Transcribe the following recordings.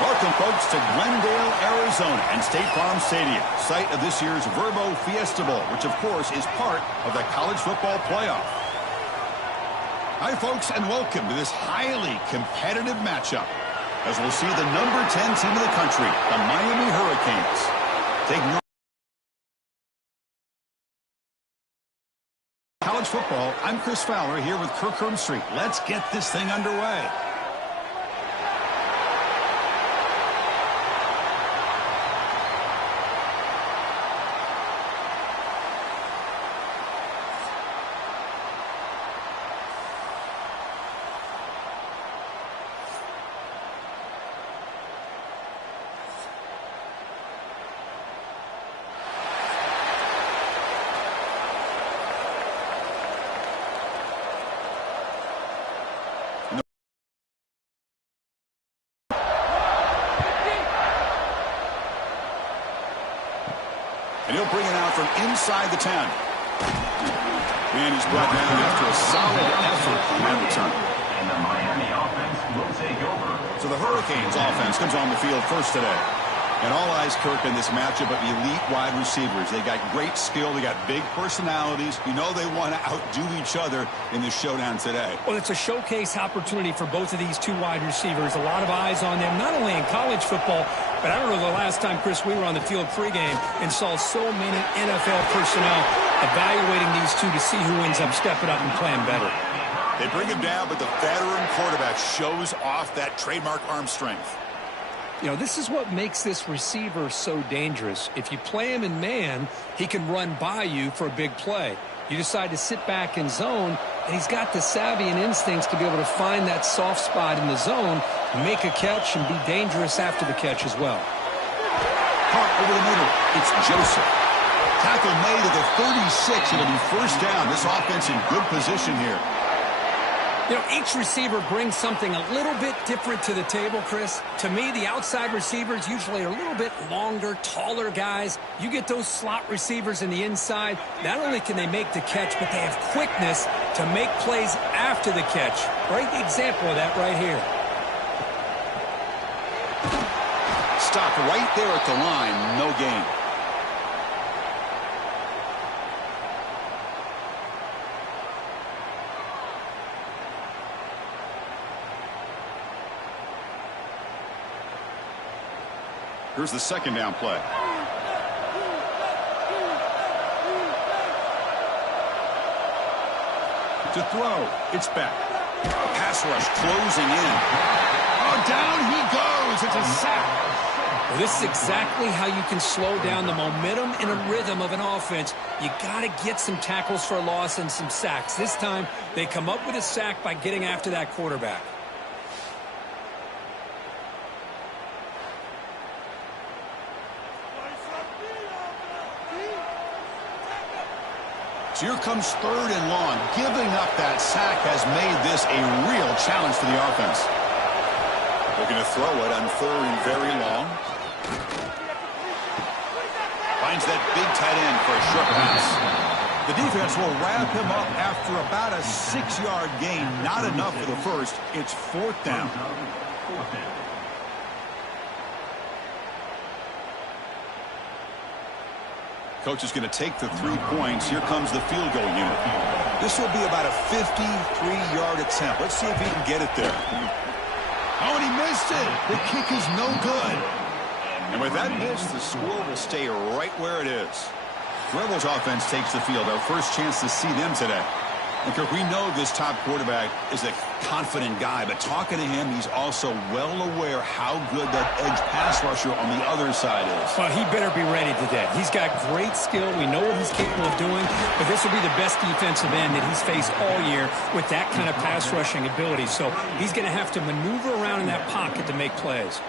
Welcome, folks, to Glendale, Arizona, and State Farm Stadium, site of this year's Verbo Fiesta Bowl, which, of course, is part of the college football playoff. Hi, folks, and welcome to this highly competitive matchup, as we'll see the number 10 team in the country, the Miami Hurricanes, taking on college football. I'm Chris Fowler here with Kirk Herbstreit. Let's get this thing underway. And he'll bring it out from inside the 10. And he's brought down after a solid effort on that return. And the Miami offense will take over. So the Hurricanes offense comes on the field first today. And all eyes, Kirk, in this matchup of elite wide receivers. They got great skill. They got big personalities. You know they want to outdo each other in this showdown today. Well, it's a showcase opportunity for both of these two wide receivers. A lot of eyes on them, not only in college football, but I don't know the last time, Chris, we were on the field pregame and saw so many NFL personnel evaluating these two to see who ends up stepping up and playing better. They bring him down, but the veteran quarterback shows off that trademark arm strength. You know, this is what makes this receiver so dangerous. If you play him in man, he can run by you for a big play. You decide to sit back in zone, and he's got the savvy and instincts to be able to find that soft spot in the zone, make a catch, and be dangerous after the catch as well. Caught over the middle. It's Joseph. Tackle made at the 36. It'll be first down. This offense in good position here. You know, each receiver brings something a little bit different to the table, Chris. To me, the outside receivers usually are a little bit longer, taller guys. You get those slot receivers in the inside, not only can they make the catch, but they have quickness to make plays after the catch. Great example of that right here. Stopped right there at the line, no gain. Here's the second down play. To throw, it's back. Pass rush closing in. Oh, down he goes. It's a sack. Well, this is exactly how you can slow down the momentum and a rhythm of an offense. You got to get some tackles for a loss and some sacks. This time, they come up with a sack by getting after that quarterback. So here comes third and long. Giving up that sack has made this a real challenge for the offense. Looking to throw it on third and very long. Finds that big tight end for a short pass. The defense will wrap him up after about a 6-yard gain. Not enough for the first. It's fourth down. Coach is going to take the 3 points. Here comes the field goal unit. This will be about a 53-yard attempt. Let's see if he can get it there. Oh, and he missed it. The kick is no good. And with that miss, the score will stay right where it is. Rebels offense takes the field. Our first chance to see them today. And Kirk, we know this top quarterback is a confident guy, but talking to him, he's also well aware how good that edge pass rusher on the other side is. Well, he better be ready today. He's got great skill. We know what he's capable of doing, but this will be the best defensive end that he's faced all year with that kind of pass rushing ability. So he's going to have to maneuver around in that pocket to make plays.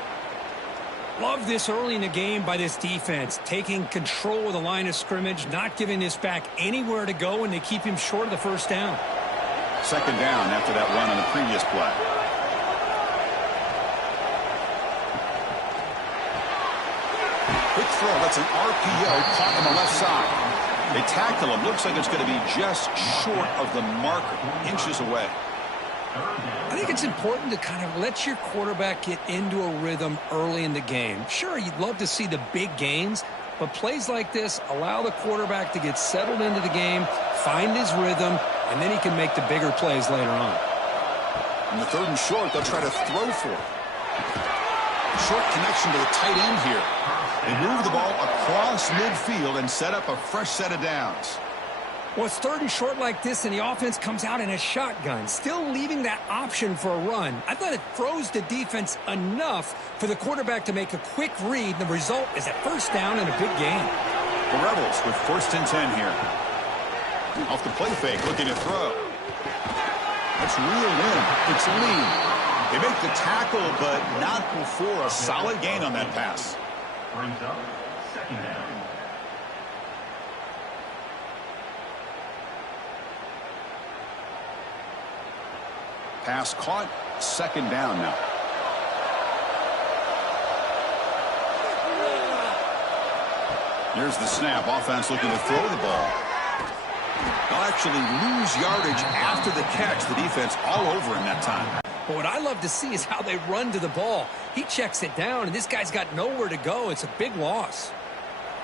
Love this early in the game by this defense, taking control of the line of scrimmage, not giving this back anywhere to go, and they keep him short of the first down. Second down after that run on the previous play. Quick throw, that's an RPO caught on the left side. They tackle him. Looks like it's going to be just short of the marker, inches away. I think it's important to kind of let your quarterback get into a rhythm early in the game. Sure, you'd love to see the big gains, but plays like this allow the quarterback to get settled into the game, find his rhythm, and then he can make the bigger plays later on. On the 3rd and short, they'll try to throw for it. Short connection to the tight end here. They move the ball across midfield and set up a fresh set of downs. Well, it's 3rd and short like this, and the offense comes out in a shotgun, still leaving that option for a run. I thought it throws the defense enough for the quarterback to make a quick read. The result is a first down and a big gain. The Rebels with 1st and 10 here. Off the play fake, looking to throw. That's reeled in. It's Lee. They make the tackle, but not before a solid gain on that pass. Brings up 2nd down. Pass caught, 2nd down now. Here's the snap. Offense looking to throw the ball. They'll actually lose yardage after the catch. The defense all over him that time. But what I love to see is how they run to the ball. He checks it down, and this guy's got nowhere to go. It's a big loss.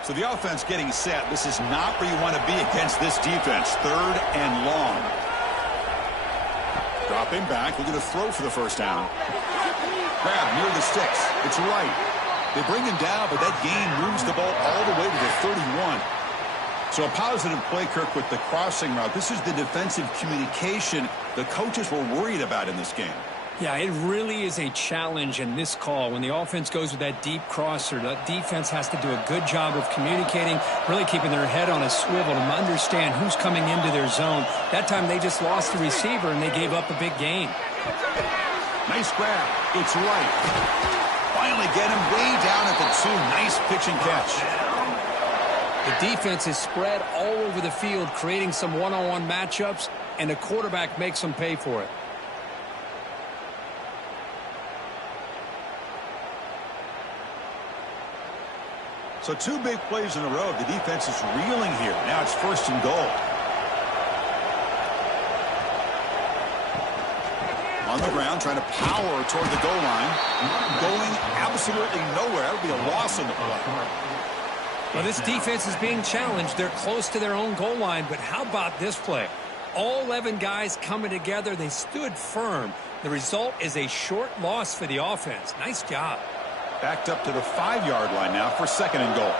So the offense getting set. This is not where you want to be against this defense. 3rd and long. Dropping back, looking to throw for the first down. Grab near the sticks. It's right. They bring him down, but that gain moves the ball all the way to the 31. So a positive play, Kirk, with the crossing route. This is the defensive communication the coaches were worried about in this game. Yeah, it really is a challenge in this call. When the offense goes with that deep crosser, the defense has to do a good job of communicating, really keeping their head on a swivel to understand who's coming into their zone. That time they just lost the receiver and they gave up a big gain. Nice grab. It's right. Finally get him way down at the 2. Nice pitch and catch. The defense is spread all over the field, creating some one-on-one matchups, and the quarterback makes them pay for it. So 2 big plays in a row. The defense is reeling here. Now it's 1st and goal. On the ground, trying to power toward the goal line. Going absolutely nowhere. That would be a loss in the play. Well, this defense is being challenged. They're close to their own goal line, but how about this play? All 11 guys coming together. They stood firm. The result is a short loss for the offense. Nice job. Backed up to the 5-yard line now for 2nd and goal.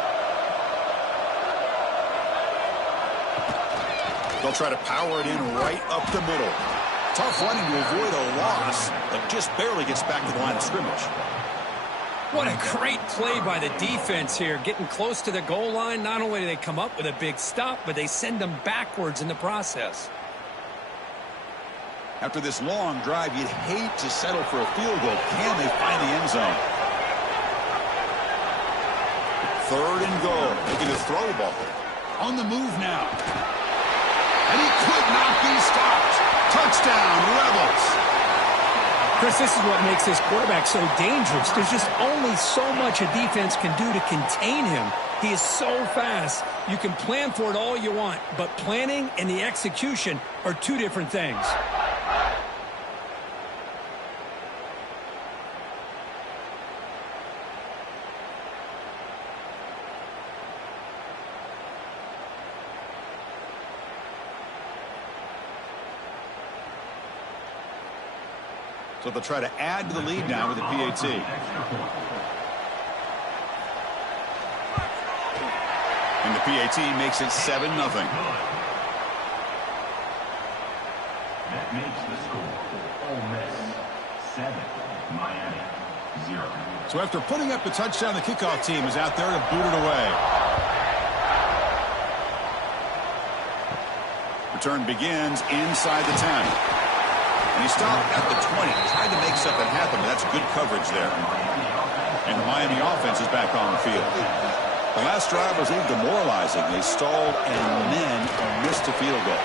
They'll try to power it in right up the middle. Tough running to avoid a loss, but just barely gets back to the line of scrimmage. What a great play by the defense here. Getting close to the goal line, not only do they come up with a big stop, but they send them backwards in the process. After this long drive, you'd hate to settle for a field goal. Can they find the end zone? 3rd and goal. Looking to throw the ball. On the move now. And he could not be stopped. Touchdown, Rebels. Chris, this is what makes this quarterback so dangerous. There's just only so much a defense can do to contain him. He is so fast. You can plan for it all you want, but planning and the execution are 2 different things. So they'll try to add to the lead now with the PAT. And the PAT makes it 7-0. That makes the score Ole Miss 7, Miami 0. So after putting up the touchdown, the kickoff team is out there to boot it away. Return begins inside the 10. And he stopped at the 20. Tried to make something happen, but that's good coverage there. And the Miami offense is back on the field. The last drive was a little demoralizing. They stalled and then missed a field goal.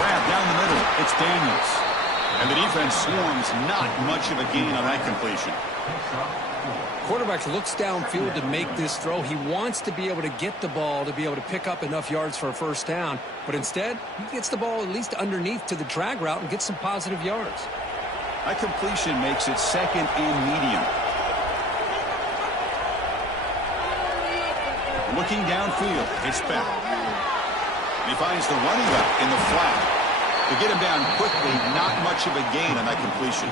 Grab down the middle. It's Daniels. And the defense swarms. Not much of a gain on that completion. Quarterback looks downfield to make this throw. He wants to be able to get the ball to be able to pick up enough yards for a first down. But instead, he gets the ball at least underneath to the drag route and gets some positive yards. That completion makes it second and medium. Looking downfield, it's back. He finds the running back in the flat. To get him down quickly, not much of a gain on that completion.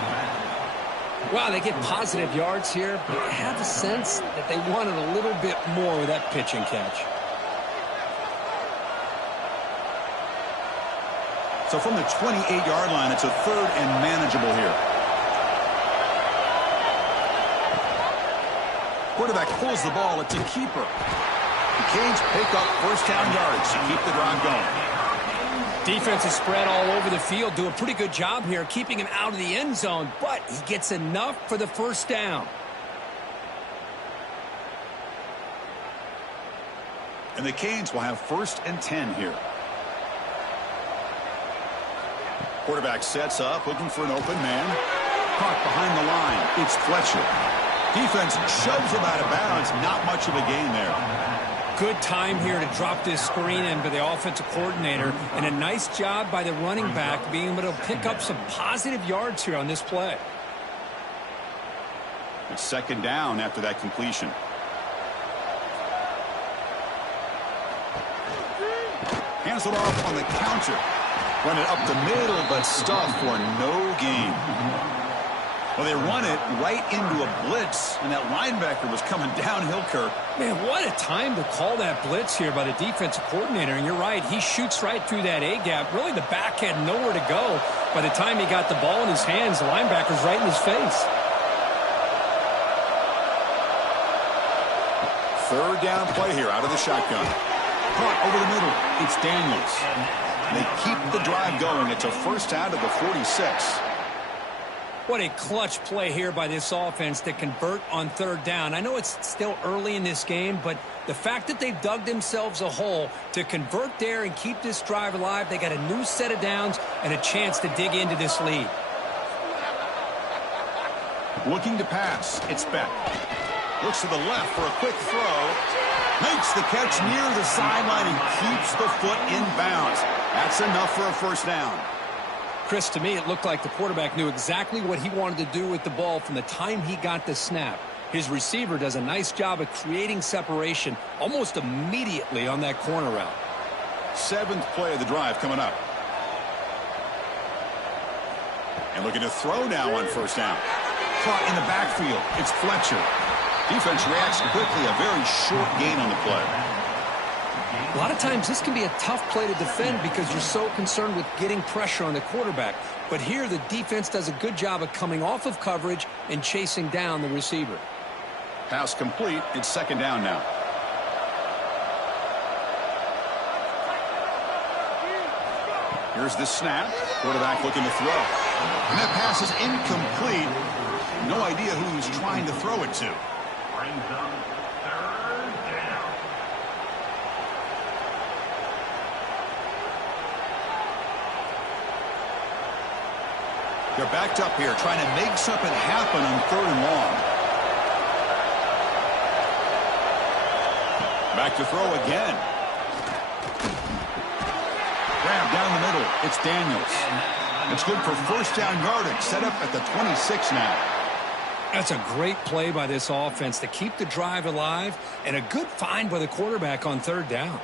Wow, they get positive yards here, but I have a sense that they wanted a little bit more with that pitch and catch. So from the 28-yard line, it's a third and manageable here. Quarterback pulls the ball. It's a keeper. The Canes pick up first down yards to keep the drive going. Defense is spread all over the field. Do a pretty good job here keeping him out of the end zone, but he gets enough for the first down. And the Canes will have first and 10 here. Quarterback sets up, looking for an open man. Caught behind the line. It's Fletcher. Defense shoves him out of bounds. Not much of a gain there. Good time here to drop this screen in by the offensive coordinator, and a nice job by the running back being able to pick up some positive yards here on this play. It's second down after that completion. Hands it off on the counter. Run it up the middle, but stuffed for no gain. Well, they run it right into a blitz, and that linebacker was coming downhill, Kirk. Man, what a time to call that blitz here by the defensive coordinator. And you're right, he shoots right through that A-gap. Really, the back had nowhere to go. By the time he got the ball in his hands, the linebacker's right in his face. Third down play here out of the shotgun. Caught over the middle. It's Daniels. And they keep the drive going. It's a first out of the 46. What a clutch play here by this offense to convert on third down. I know it's still early in this game, but the fact that they've dug themselves a hole to convert there and keep this drive alive, they got a new set of downs and a chance to dig into this lead. Looking to pass. It's Beck. Looks to the left for a quick throw. Makes the catch near the sideline and keeps the foot in bounds. That's enough for a first down. Chris, to me, it looked like the quarterback knew exactly what he wanted to do with the ball from the time he got the snap. His receiver does a nice job of creating separation almost immediately on that corner route. Seventh play of the drive coming up. And looking to throw now on first down. Caught in the backfield. It's Fletcher. Defense reacts quickly. A very short gain on the play. A lot of times this can be a tough play to defend because you're so concerned with getting pressure on the quarterback. But here the defense does a good job of coming off of coverage and chasing down the receiver. Pass complete. It's second down now. Here's the snap. Quarterback looking to throw. And that pass is incomplete. No idea who he's trying to throw it to. Brings up third down. They're backed up here trying to make something happen on third and long. Back to throw again. Grab down the middle. It's Daniels. It's good for first down yardage. Set up at the 26 now. That's a great play by this offense to keep the drive alive and a good find by the quarterback on third down.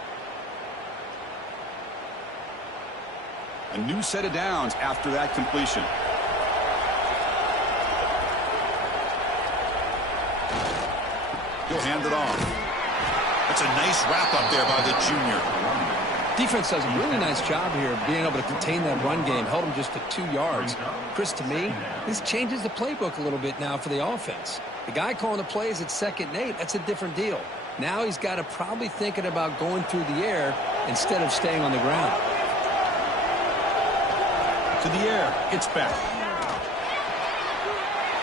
A new set of downs after that completion. He'll hand it off. That's a nice wrap up there by the junior. Defense does a really nice job here of being able to contain that run game. Held him just to 2 yards. Chris, to me, this changes the playbook a little bit now for the offense. The guy calling the plays at 2nd and 8, that's a different deal. Now he's got to probably thinking about going through the air instead of staying on the ground. To the air, it's back.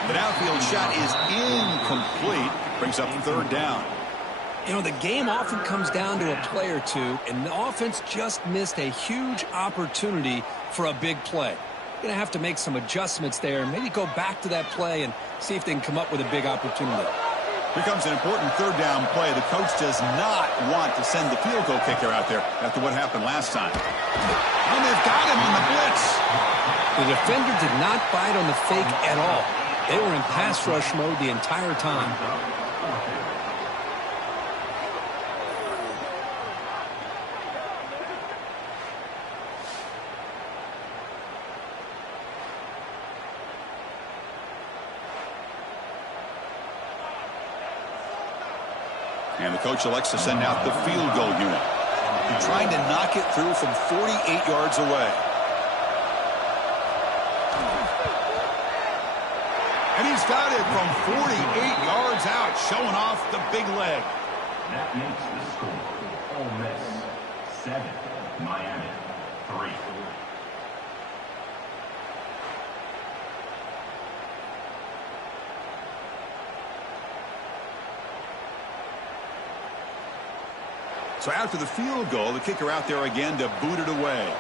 The downfield shot is incomplete. Brings up third down. You know, the game often comes down to a play or two, and the offense just missed a huge opportunity for a big play. Going to have to make some adjustments there, and maybe go back to that play and see if they can come up with a big opportunity. Here comes an important third down play. The coach does not want to send the field goal kicker out there after what happened last time. And they've got him on the blitz. The defender did not bite on the fake at all. They were in pass rush mode the entire time. And the coach elects to send out the field goal unit. Trying to knock it through from 48 yards away. And he's got it from 48 yards out, showing off the big leg. That makes the score Ole Miss 7, Miami 3. So after the field goal, the kicker out there again to boot it away.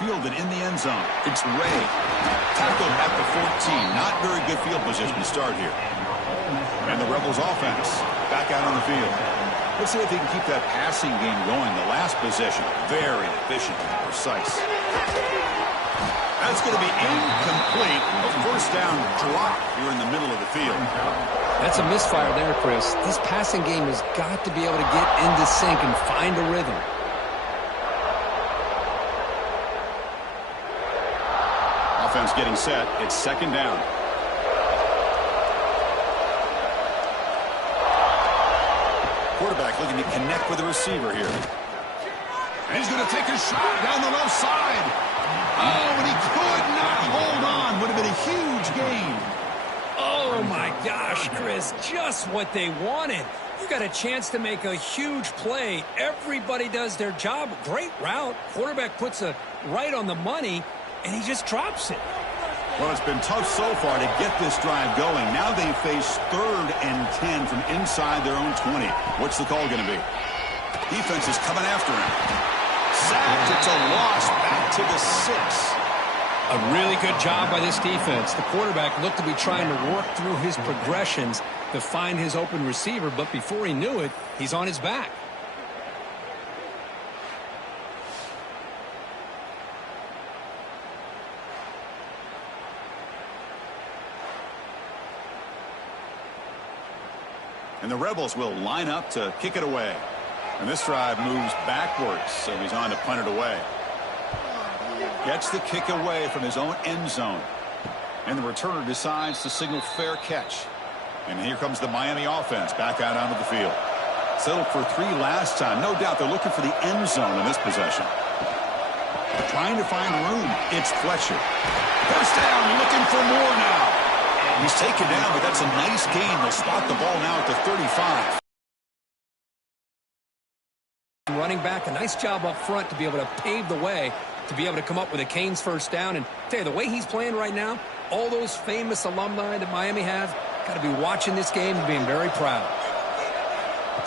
Fielded in the end zone. It's Ray. Tackled at the 14. Not very good field position to start here. And the Rebels offense back out on the field. Let's see if he can keep that passing game going. The last possession, very efficient and precise. That's going to be incomplete. A first down drop here in the middle of the field. That's a misfire there, Chris. This passing game has got to be able to get into sync and find a rhythm. Offense getting set. It's second down. Quarterback looking to connect with the receiver here. And he's going to take a shot down the left side. Oh, and he could not hold on. Would have been a huge gain. Oh, my gosh, Chris, just what they wanted. You got a chance to make a huge play. Everybody does their job. Great route. Quarterback puts it right on the money, and he just drops it. Well, it's been tough so far to get this drive going. Now they face 3rd and 10 from inside their own 20. What's the call going to be? Defense is coming after him. Sacked. It's a loss. Back to the 6. A really good job by this defense. The quarterback looked to be trying to work through his progressions to find his open receiver, but before he knew it, he's on his back. And the Rebels will line up to kick it away. And this drive moves backwards, so he's on to punt it away. Gets the kick away from his own end zone. And the returner decides to signal fair catch. And here comes the Miami offense back out onto the field. Settled for 3 last time. No doubt they're looking for the end zone in this possession. Trying to find room. It's Fletcher. First down, looking for more now. He's taken down, but that's a nice gain. They'll spot the ball now at the 35. Running back, a nice job up front to be able to pave the way, to be able to come up with a Canes first down. And tell you, the way he's playing right now, all those famous alumni that Miami have, got to be watching this game and being very proud.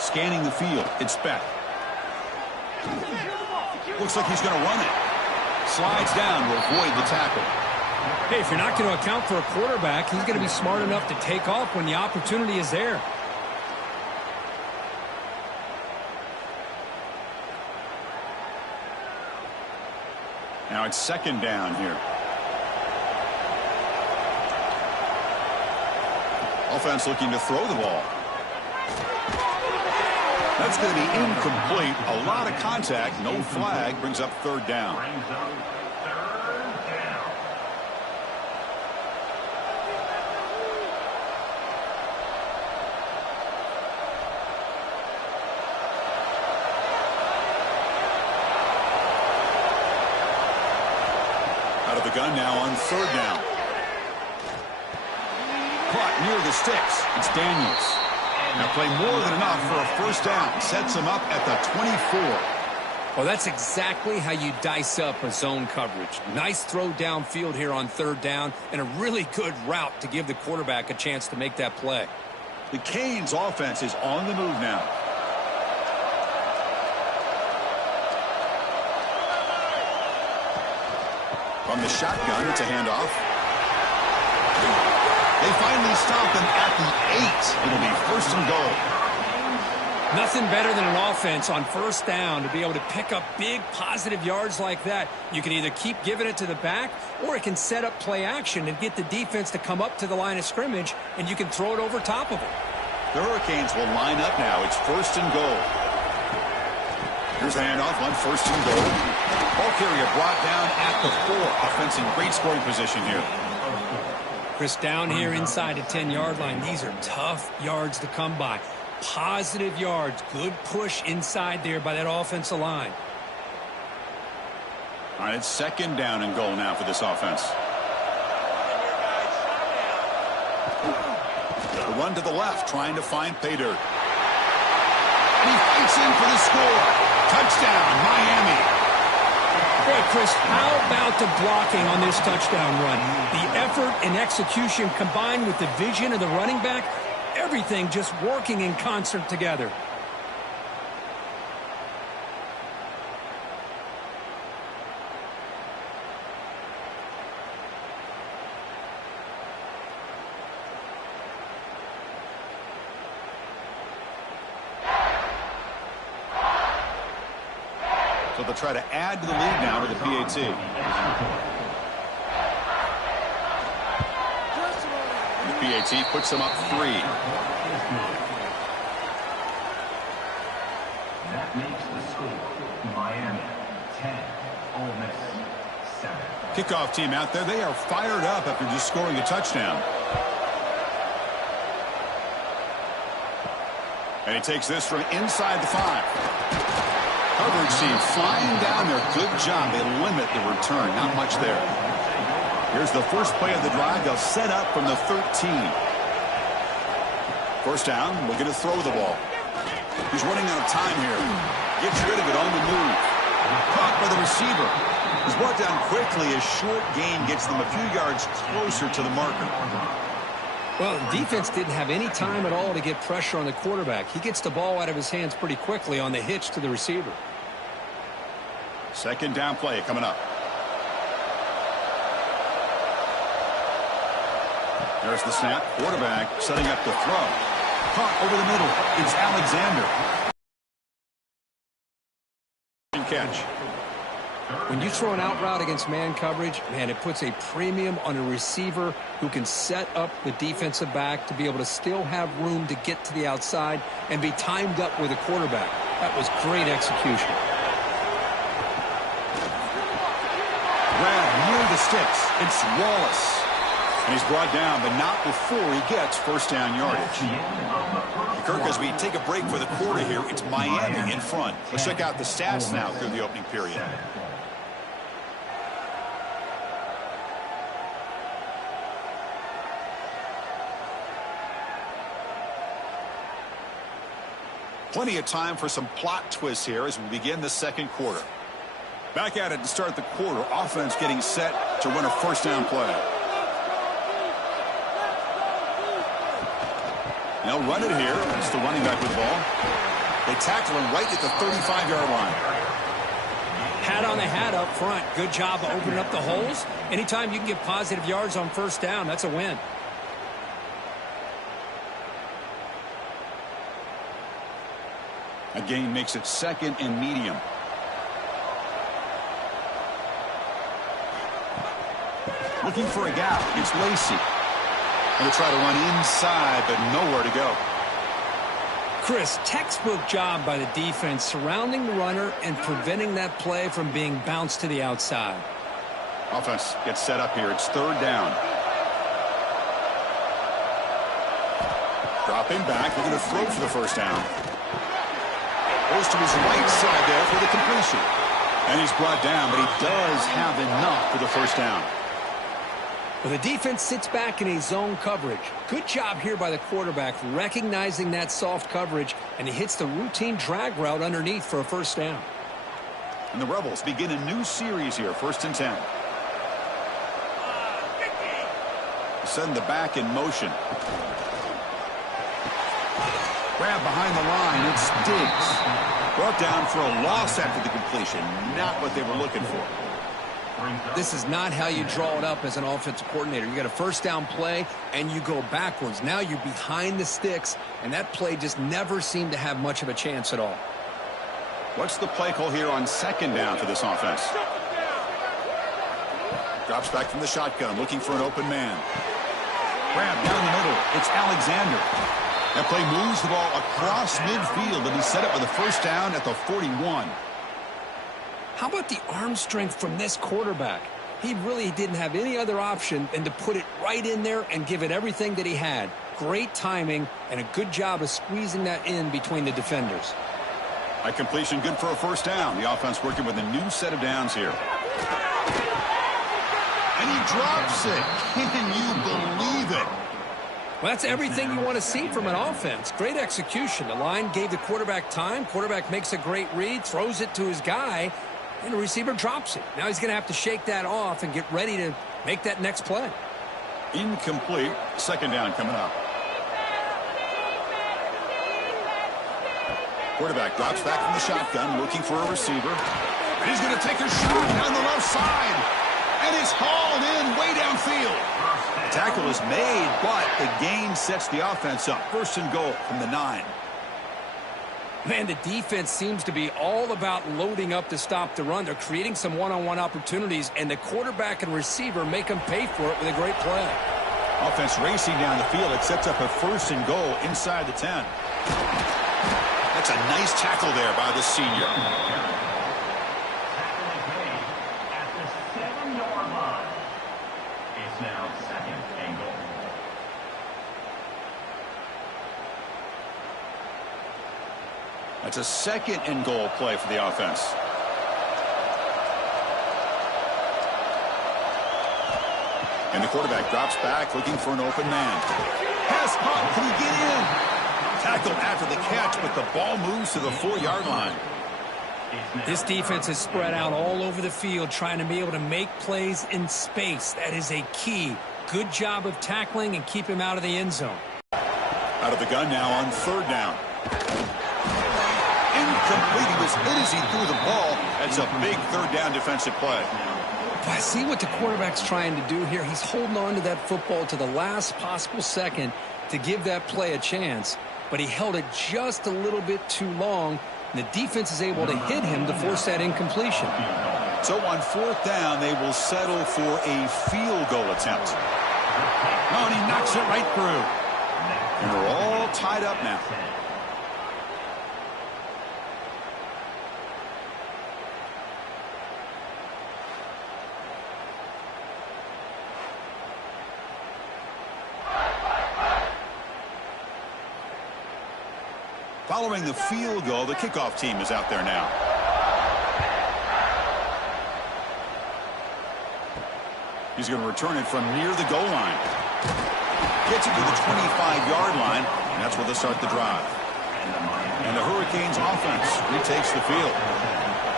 Scanning the field, it's Beck. Looks like he's going to run it. Slides down to avoid the tackle. Hey, if you're not going to account for a quarterback, he's going to be smart enough to take off when the opportunity is there. Now it's second down here. Offense looking to throw the ball. That's going to be incomplete. A lot of contact. No flag. Brings up 3rd down. Out of the gun now on 3rd down. Caught near the sticks. It's Daniels. Now play more than enough for a first down. Sets him up at the 24. Well, that's exactly how you dice up a zone coverage. Nice throw downfield here on 3rd down, and a really good route to give the quarterback a chance to make that play. The Canes offense is on the move now. From the shotgun, it's a handoff. They finally stop him at the 8. It'll be 1st and goal. Nothing better than an offense on first down to be able to pick up big positive yards like that. You can either keep giving it to the back, or it can set up play action and get the defense to come up to the line of scrimmage, and you can throw it over top of it. The Hurricanes will line up now. It's 1st and goal. Here's a handoff on 1st and goal. Ball carrier brought down at the 4. Offense in great scoring position here. Chris, down here inside the 10-yard line, these are tough yards to come by. Positive yards, good push inside there by that offensive line. All right, it's 2nd down and goal now for this offense. The run to the left, trying to find pay dirt. And he fights in for the score. Touchdown, Miami. Boy, Chris, how about the blocking on this touchdown run? The effort and execution combined with the vision of the running back, everything just working in concert together. So they'll try to add to the lead now to the PAT. The PAT puts them up 3. That makes the score Miami 10, Ole Miss 7. Kickoff team out there. They are fired up after just scoring a touchdown. And he takes this from inside the 5. Coverage team flying down there. Good job. They limit the return. Not much there. Here's the first play of the drive. They'll set up from the 13. First down. We're going to throw the ball. He's running out of time here. Gets rid of it on the move. Caught by the receiver. He's brought down quickly. A short gain gets them a few yards closer to the marker. Well, the defense didn't have any time at all to get pressure on the quarterback. He gets the ball out of his hands pretty quickly on the hitch to the receiver. 2nd down play coming up. There's the snap. Quarterback setting up the throw. Caught over the middle. It's Alexander. Catch. When you throw an out route against man coverage, man, it puts a premium on a receiver who can set up the defensive back to be able to still have room to get to the outside and be timed up with a quarterback. That was great execution. Grab near the sticks. It's Wallace. And he's brought down, but not before he gets first down yardage. Kirk, as we take a break for the quarter here, it's Miami in front. Let's check out the stats now through the opening period. Plenty of time for some plot twists here as we begin the 2nd quarter. Back at it to start the quarter. Offense getting set to run a first down play. They'll run it here. It's the running back with the ball. They tackle him right at the 35-yard line. Hat on the hat up front. Good job of opening up the holes. Anytime you can get positive yards on first down, that's a win. A gain makes it 2nd and medium. Looking for a gap. It's Lacey. Going to try to run inside, but nowhere to go. Chris, textbook job by the defense surrounding the runner and preventing that play from being bounced to the outside. Offense gets set up here. It's 3rd down. Dropping back. We're going to throw for the first down. Goes to his right side there for the completion. And he's brought down, but he does have enough for the first down. Well, the defense sits back in a zone coverage. Good job here by the quarterback recognizing that soft coverage, and he hits the routine drag route underneath for a first down. And the Rebels begin a new series here, 1st and 10. Send the back in motion. Grab behind the line. It's Diggs. Brought down for a loss after the completion. Not what they were looking for. This is not how you draw it up as an offensive coordinator. You got a first down play, and you go backwards. Now you're behind the sticks, and that play just never seemed to have much of a chance at all. What's the play call here on second down for this offense? Drops back from the shotgun, looking for an open man. Grab down the middle. It's Alexander. That play moves the ball across midfield, and he set up with a first down at the 41. How about the arm strength from this quarterback? He really didn't have any other option than to put it right in there and give it everything that he had. Great timing and a good job of squeezing that in between the defenders. A completion good for a first down. The offense working with a new set of downs here. And he drops it. Can you believe it? Well, that's everything you want to see from an offense. Great execution. The line gave the quarterback time. Quarterback makes a great read, throws it to his guy, and the receiver drops it. Now he's going to have to shake that off and get ready to make that next play. Incomplete. Second down coming up. Quarterback drops back from the shotgun, looking for a receiver. And he's going to take a shot down the left side. And it's hauled in way downfield. The tackle is made, but the gain sets the offense up. First and goal from the 9. Man, the defense seems to be all about loading up to stop the run. They're creating some one-on-one opportunities, and the quarterback and receiver make them pay for it with a great play. Offense racing down the field. It sets up a first and goal inside the 10. That's a nice tackle there by the senior. That's a second and goal play for the offense. And the quarterback drops back, looking for an open man. Pass caught. Can he get in? Tackled after the catch, but the ball moves to the 4-yard line. This defense is spread out all over the field, trying to be able to make plays in space. That is a key. Good job of tackling and keep him out of the end zone. Out of the gun now on third down. Incomplete. He was hit as he threw the ball. That's a big third down defensive play. I see what the quarterback's trying to do here. He's holding on to that football to the last possible second to give that play a chance, but he held it just a little bit too long, and the defense is able to hit him to force that incompletion. So on fourth down, they will settle for a field goal attempt. Oh, and he knocks it right through. And we're all tied up now. Following the field goal, the kickoff team is out there now. He's going to return it from near the goal line. Gets it to the 25-yard line, and that's where they'll start the drive. And the Hurricanes offense retakes the field.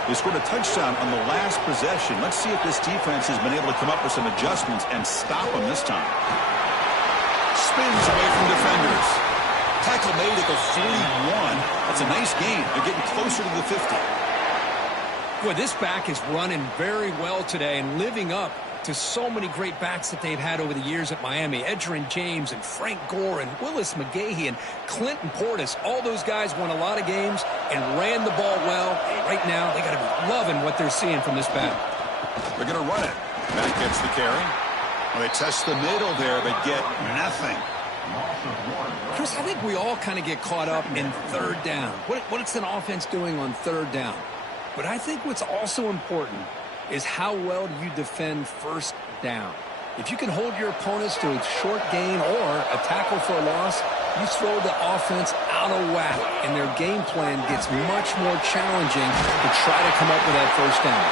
They scored a touchdown on the last possession. Let's see if this defense has been able to come up with some adjustments and stop them this time. Spins away from defenders. Tackle made at the 41. That's a nice gain. They're getting closer to the 50. Boy, this back is running very well today and living up to so many great backs that they've had over the years at Miami. Edgerrin James and Frank Gore and Willis McGahee and Clinton Portis. All those guys won a lot of games and ran the ball well. Right now, they got to be loving what they're seeing from this back. They're going to run it. Back gets the carry. Well, they test the middle there, but get nothing. Chris, I think we all kind of get caught up in third down. What's an offense doing on third down? But I think what's also important is how well do you defend first down. If you can hold your opponents to a short gain or a tackle for a loss, you throw the offense out of whack, and their game plan gets much more challenging to try to come up with that first down.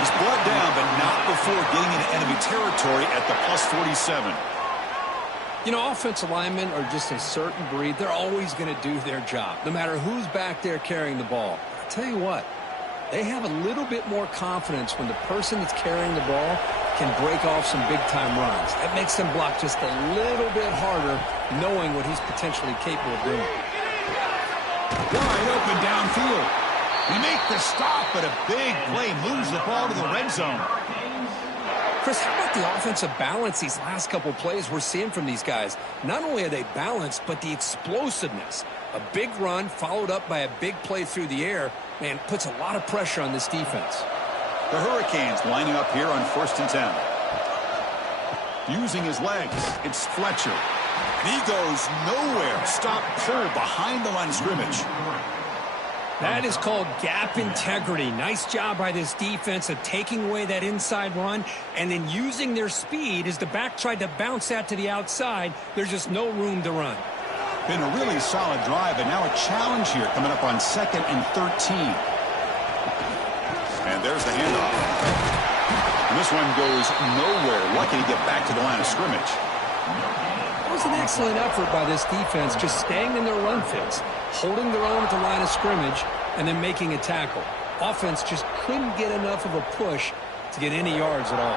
He's brought down, but not before getting into enemy territory at the plus 47. You know, offensive linemen are just a certain breed. They're always going to do their job, no matter who's back there carrying the ball. I'll tell you what, they have a little bit more confidence when the person that's carrying the ball can break off some big-time runs. That makes them block just a little bit harder, knowing what he's potentially capable of doing. Wide open downfield. They make the stop, but a big play moves the ball to the red zone. Chris, how about the offensive balance these last couple plays we're seeing from these guys? Not only are they balanced, but the explosiveness. A big run followed up by a big play through the air, man, puts a lot of pressure on this defense. The Hurricanes lining up here on 1st and 10. Using his legs, it's Fletcher. And he goes nowhere. Stop pull behind the line of scrimmage. That is called gap integrity. Nice job by this defense of taking away that inside run and then using their speed as the back tried to bounce that to the outside. There's just no room to run. Been a really solid drive, but now a challenge here coming up on 2nd and 13. And there's the handoff. And this one goes nowhere. Lucky to get back to the line of scrimmage. It was an excellent effort by this defense, just staying in their run fits, holding their own at the line of scrimmage, and then making a tackle. Offense just couldn't get enough of a push to get any yards at all.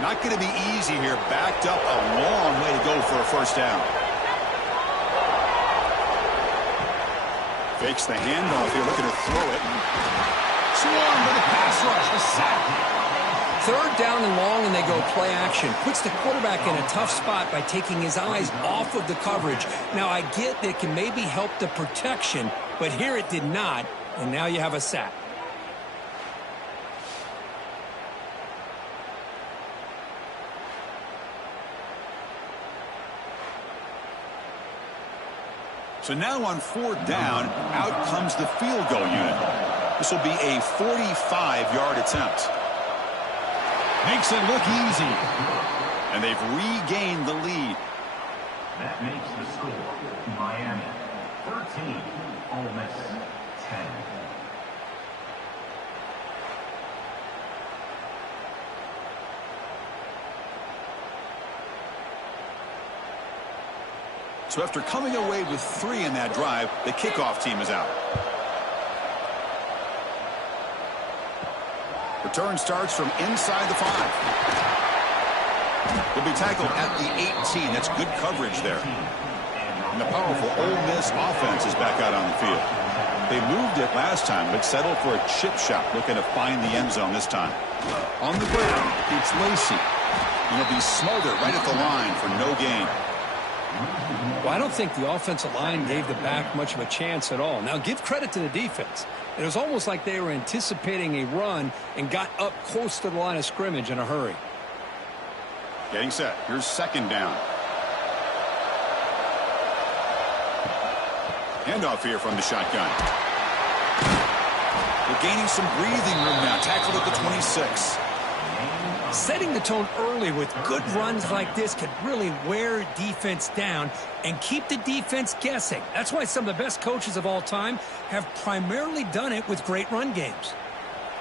Not going to be easy here. Backed up a long way to go for a first down. Fakes the handoff here, looking to throw it. Swarm with a pass rush, a sack. 3rd down and long, and they go play action. Puts the quarterback in a tough spot by taking his eyes off of the coverage. Now, I get that it can maybe help the protection, but here it did not, and now you have a sack. So now on 4th down, out comes the field goal unit. This will be a 45-yard attempt. Makes it look easy. And they've regained the lead. That makes the score Miami 13, Ole Miss 10. So after coming away with 3 in that drive, the kickoff team is out. Return starts from inside the 5. He'll be tackled at the 18. That's good coverage there. And the powerful Ole Miss offense is back out on the field. They moved it last time, but settled for a chip shot, looking to find the end zone this time. On the ground, it's Lacey. And he'll be smothered right at the line for no gain. Well, I don't think the offensive line gave the back much of a chance at all. Now, give credit to the defense. It was almost like they were anticipating a run and got up close to the line of scrimmage in a hurry. Getting set. Here's 2nd down. Handoff here from the shotgun. They're gaining some breathing room now. Tackled at the 26. Setting the tone early with good runs like this can really wear defense down and keep the defense guessing. That's why some of the best coaches of all time have primarily done it with great run games.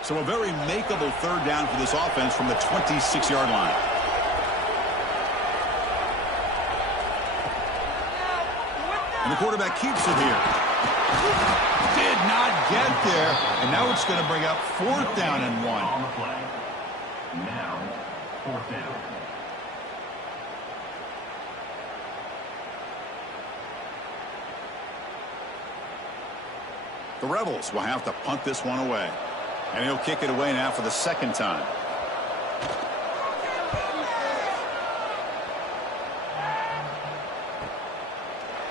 So a very makeable 3rd down for this offense from the 26-yard line. And the quarterback keeps it here. Did not get there. And now it's going to bring up 4th down and 1. On the play. Now, 4th down. The Rebels will have to punt this one away. And he'll kick it away now for the 2nd time.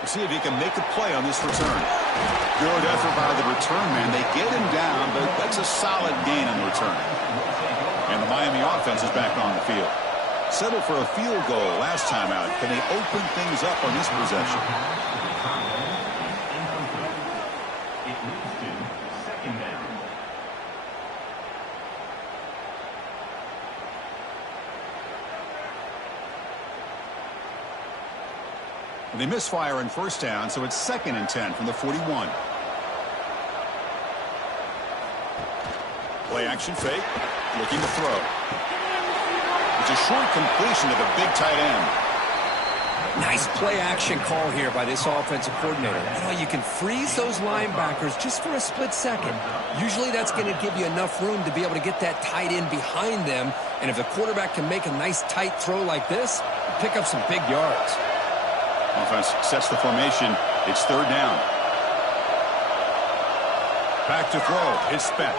We'll see if he can make a play on this return. Good effort by the return man. They get him down, but that's a solid gain on the return. And the Miami offense is back on the field. Settled for a field goal last time out. Can they open things up on this possession? It leads to 2nd down. And they misfire on 1st down, so it's 2nd and 10 from the 41. Play action fake. Looking to throw. It's a short completion to the big tight end. Nice play action call here by this offensive coordinator. You know, you can freeze those linebackers just for a split second. Usually that's going to give you enough room to be able to get that tight end behind them. And if the quarterback can make a nice tight throw like this, pick up some big yards. Offense sets the formation. It's 3rd down. Back to throw. It's Speck.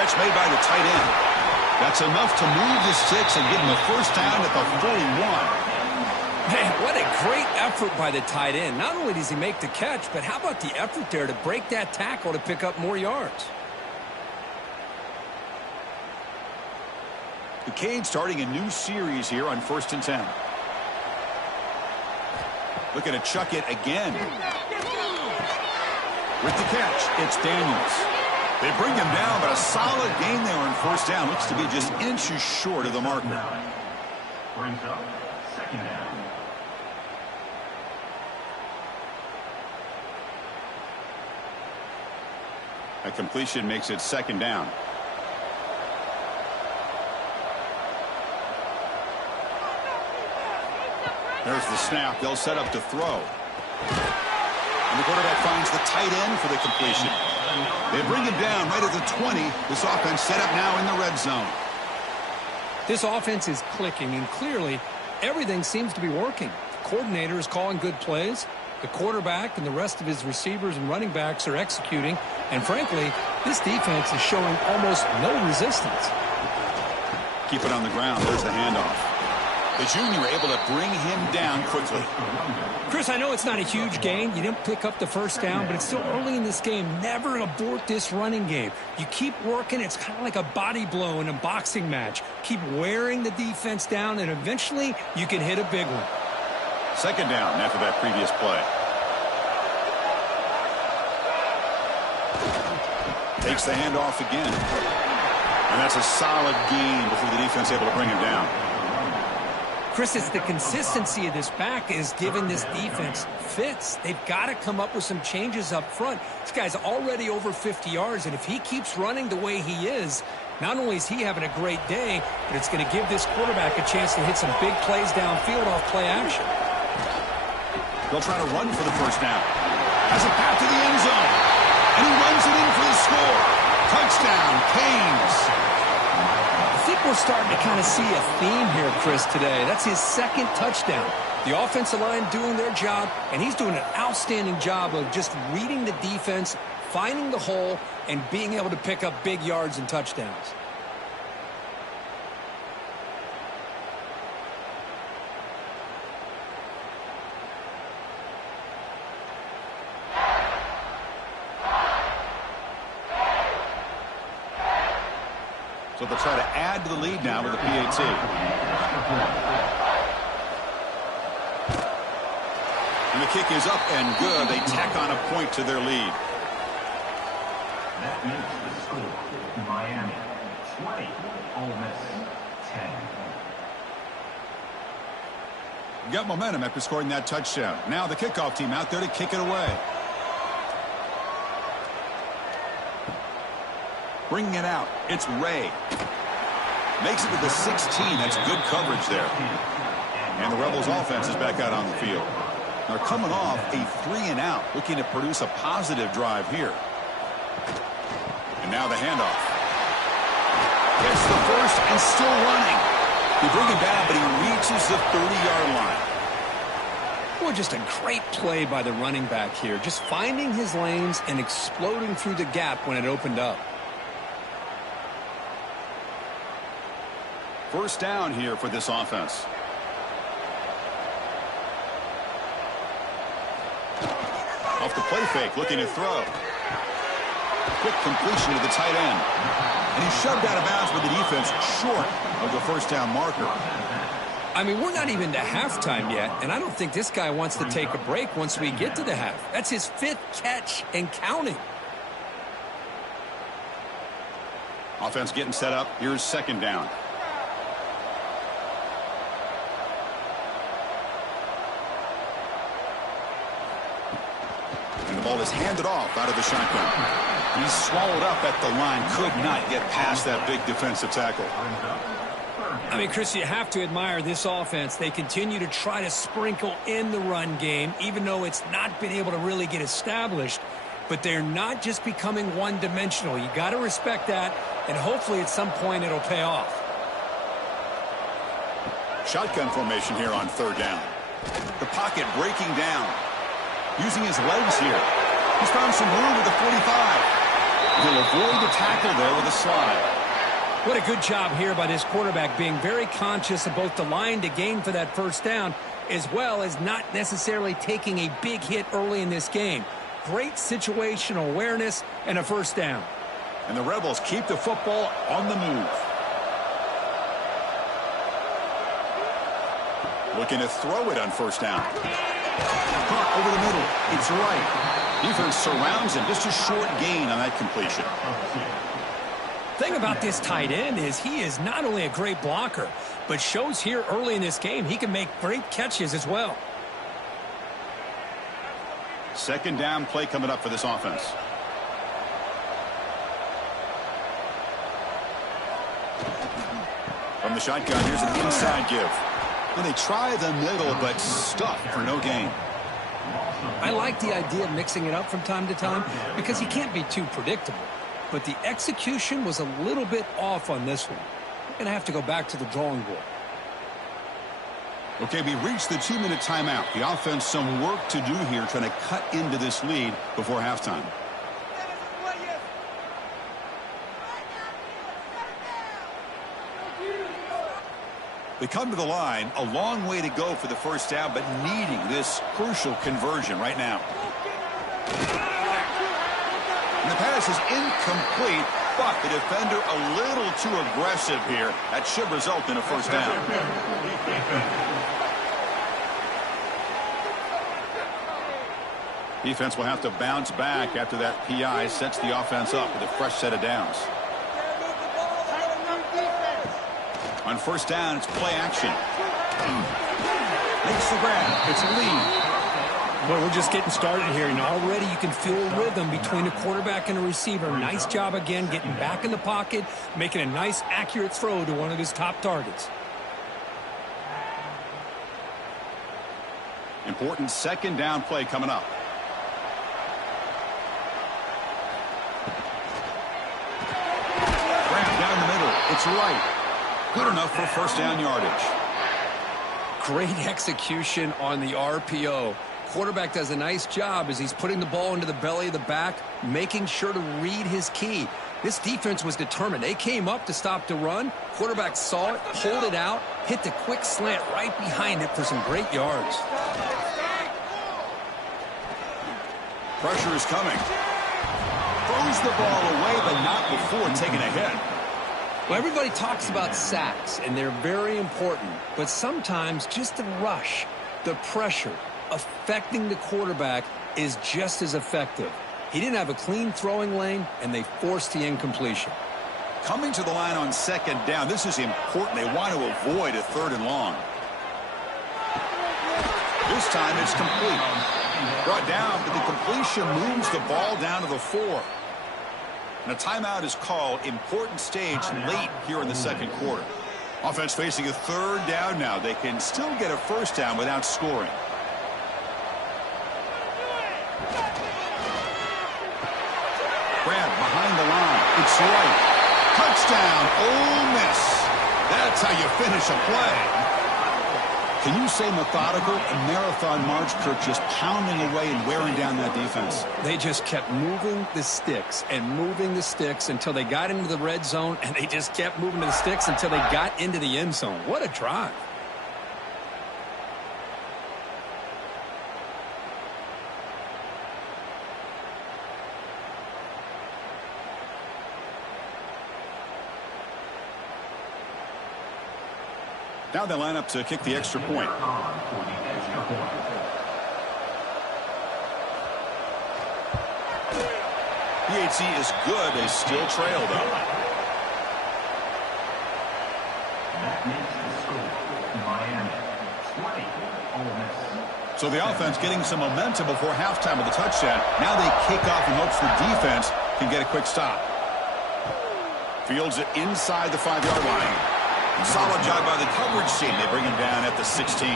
Catch made by the tight end. That's enough to move the sticks and give him a first down at the 41. Man, what a great effort by the tight end. Not only does he make the catch, but how about the effort there to break that tackle to pick up more yards? The Canes starting a new series here on 1st and 10. Looking to chuck it again. With the catch, it's Daniels. They bring him down, but a solid gain there on 1st down. Looks to be just inches short of the marker. Brings up 2nd down. A completion makes it 2nd down. There's the snap. They'll set up to throw. And the quarterback finds the tight end for the completion. They bring him down right at the 20. This offense set up now in the red zone. This offense is clicking, and clearly everything seems to be working. The coordinator is calling good plays. The quarterback and the rest of his receivers and running backs are executing. And frankly, this defense is showing almost no resistance. Keep it on the ground. There's the handoff. The junior able to bring him down quickly. Chris, I know it's not a huge gain. You didn't pick up the first down, but it's still early in this game. Never abort this running game. You keep working. It's kind of like a body blow in a boxing match. Keep wearing the defense down, and eventually you can hit a big one. 2nd down after that previous play. Takes the handoff again. And that's a solid gain before the defense able to bring him down. Chris, it's the consistency of this back is giving this defense fits. They've got to come up with some changes up front. This guy's already over 50 yards, and if he keeps running the way he is, not only is he having a great day, but it's going to give this quarterback a chance to hit some big plays downfield off play action. They'll try to run for the first down. Has a path to the end zone. And he runs it in for the score. Touchdown, Canes. I think we're starting to kind of see a theme here, Chris, today. That's his 2nd touchdown. The offensive line doing their job, and he's doing an outstanding job of just reading the defense, finding the hole, and being able to pick up big yards and touchdowns. So they'll try to add to the lead now with the PAT. And the kick is up and good. They tack on a point to their lead. That makes the score Miami 20, Ole Miss 10. Got momentum after scoring that touchdown. Now the kickoff team out there to kick it away. Bringing it out. It's Ray. Makes it to the 16. That's good coverage there. And the Rebels offense is back out on the field. They're coming off a 3-and-out, looking to produce a positive drive here. And now the handoff. Gets the first and still running. They bring him down, but he reaches the 30-yard line. Well, just a great play by the running back here. Just finding his lanes and exploding through the gap when it opened up. First down here for this offense. Off the play fake, looking to throw. Quick completion to the tight end. And he's shoved out of bounds with the defense short of the first down marker. I mean, we're not even to halftime yet, and I don't think this guy wants to take a break once we get to the half. That's his 5th catch and counting. Offense getting set up. Here's 2nd down. And the ball is handed off out of the shotgun. He's swallowed up at the line. Could not get past that big defensive tackle. I mean, Chris, you have to admire this offense. They continue to try to sprinkle in the run game, even though it's not been able to really get established. But they're not just becoming one-dimensional. You got to respect that, and hopefully at some point it'll pay off. Shotgun formation here on 3rd down. The pocket breaking down. Using his legs here. He's found some room at the 45. He'll avoid the tackle there with a slide. What a good job here by this quarterback, being very conscious of both the line to gain for that first down, as well as not necessarily taking a big hit early in this game. Great situational awareness and a first down. And the Rebels keep the football on the move. Looking to throw it on first down. Caught over the middle. It's right. Defense surrounds him. Just a short gain on that completion. Thing about this tight end is he is not only a great blocker, but shows here early in this game he can make great catches as well. Second down play coming up for this offense. From the shotgun, here's an inside give. And they try the middle, but stuffed for no gain. I like the idea of mixing it up from time to time because he can't be too predictable. But the execution was a little bit off on this one. We're going to have to go back to the drawing board. Okay, we reached the 2-minute timeout. The offense some work to do here trying to cut into this lead before halftime. They come to the line, a long way to go for the first down, but needing this crucial conversion right now. And the pass is incomplete, but the defender a little too aggressive here. That should result in a first down. Defense will have to bounce back after that PI sets the offense up with a fresh set of downs. On first down, it's play action. Makes the grab. It's a lead. Well, we're just getting started here, and already you can feel a rhythm between a quarterback and a receiver. Nice job again getting back in the pocket, making a nice, accurate throw to one of his top targets. Important second down play coming up. Grab down the middle. It's right. Good enough for first down yardage. Great execution on the RPO. Quarterback does a nice job as he's putting the ball into the belly of the back, making sure to read his key. This defense was determined. They came up to stop the run. Quarterback saw it, pulled it out, hit the quick slant right behind it for some great yards. Pressure is coming. Throws the ball away, but not before taking a hit. Well, everybody talks about sacks, and they're very important. But sometimes just the rush, the pressure, affecting the quarterback is just as effective. He didn't have a clean throwing lane, and they forced the incompletion. Coming to the line on second down, this is important. They want to avoid a third and long. This time it's complete. Brought down, but the completion moves the ball down to the 4. And a timeout is called. Important stage late here in the second quarter. Offense facing a third down now. They can still get a first down without scoring. Grab behind the line. It's right. Touchdown, Ole Miss. That's how you finish a play. Can you say methodical? A marathon march, Kirk, just pounding away and wearing down that defense. They just kept moving the sticks and moving the sticks until they got into the red zone, and they just kept moving the sticks until they got into the end zone. What a drive. Now they line up to kick the extra point. PAT is good. They still trail, though. That makes the score Miami 20, Ole Miss. So the offense getting some momentum before halftime with a touchdown. Now they kick off in hopes the defense can get a quick stop. Fields it inside the 5-yard line. Solid job by the coverage team. They bring him down at the 16.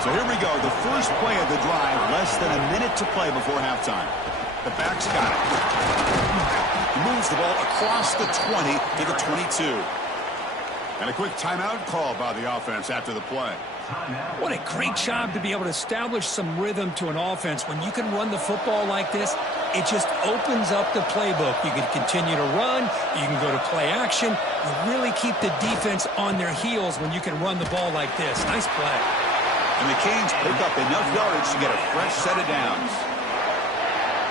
So here we go. The first play of the drive. Less than a minute to play before halftime. The back's got it. He moves the ball across the 20 to the 22. And a quick timeout call by the offense after the play. What a great job to be able to establish some rhythm to an offense. When you can run the football like this, it just opens up the playbook. You can continue to run. You can go to play action. You really keep the defense on their heels when you can run the ball like this. Nice play. And the Canes pick up enough yardage to get a fresh set of downs.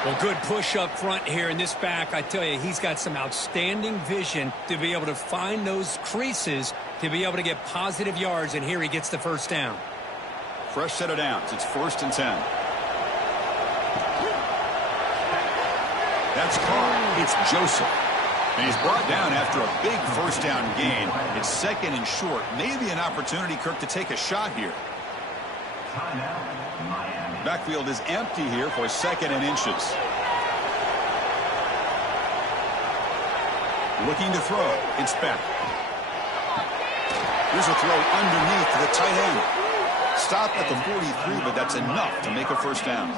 Well, good push up front here in this back. I tell you, he's got some outstanding vision to be able to find those creases to be able to get positive yards, and here he gets the first down. Fresh set of downs. It's 1st and 10. That's caught. It's Joseph. And he's brought down after a big first down gain. It's 2nd and short. Maybe an opportunity, Kirk, to take a shot here. Backfield is empty here for 2nd and inches. Looking to throw. It's back. Here's a throw underneath to the tight end. Stop at the 43, but that's enough to make a first down.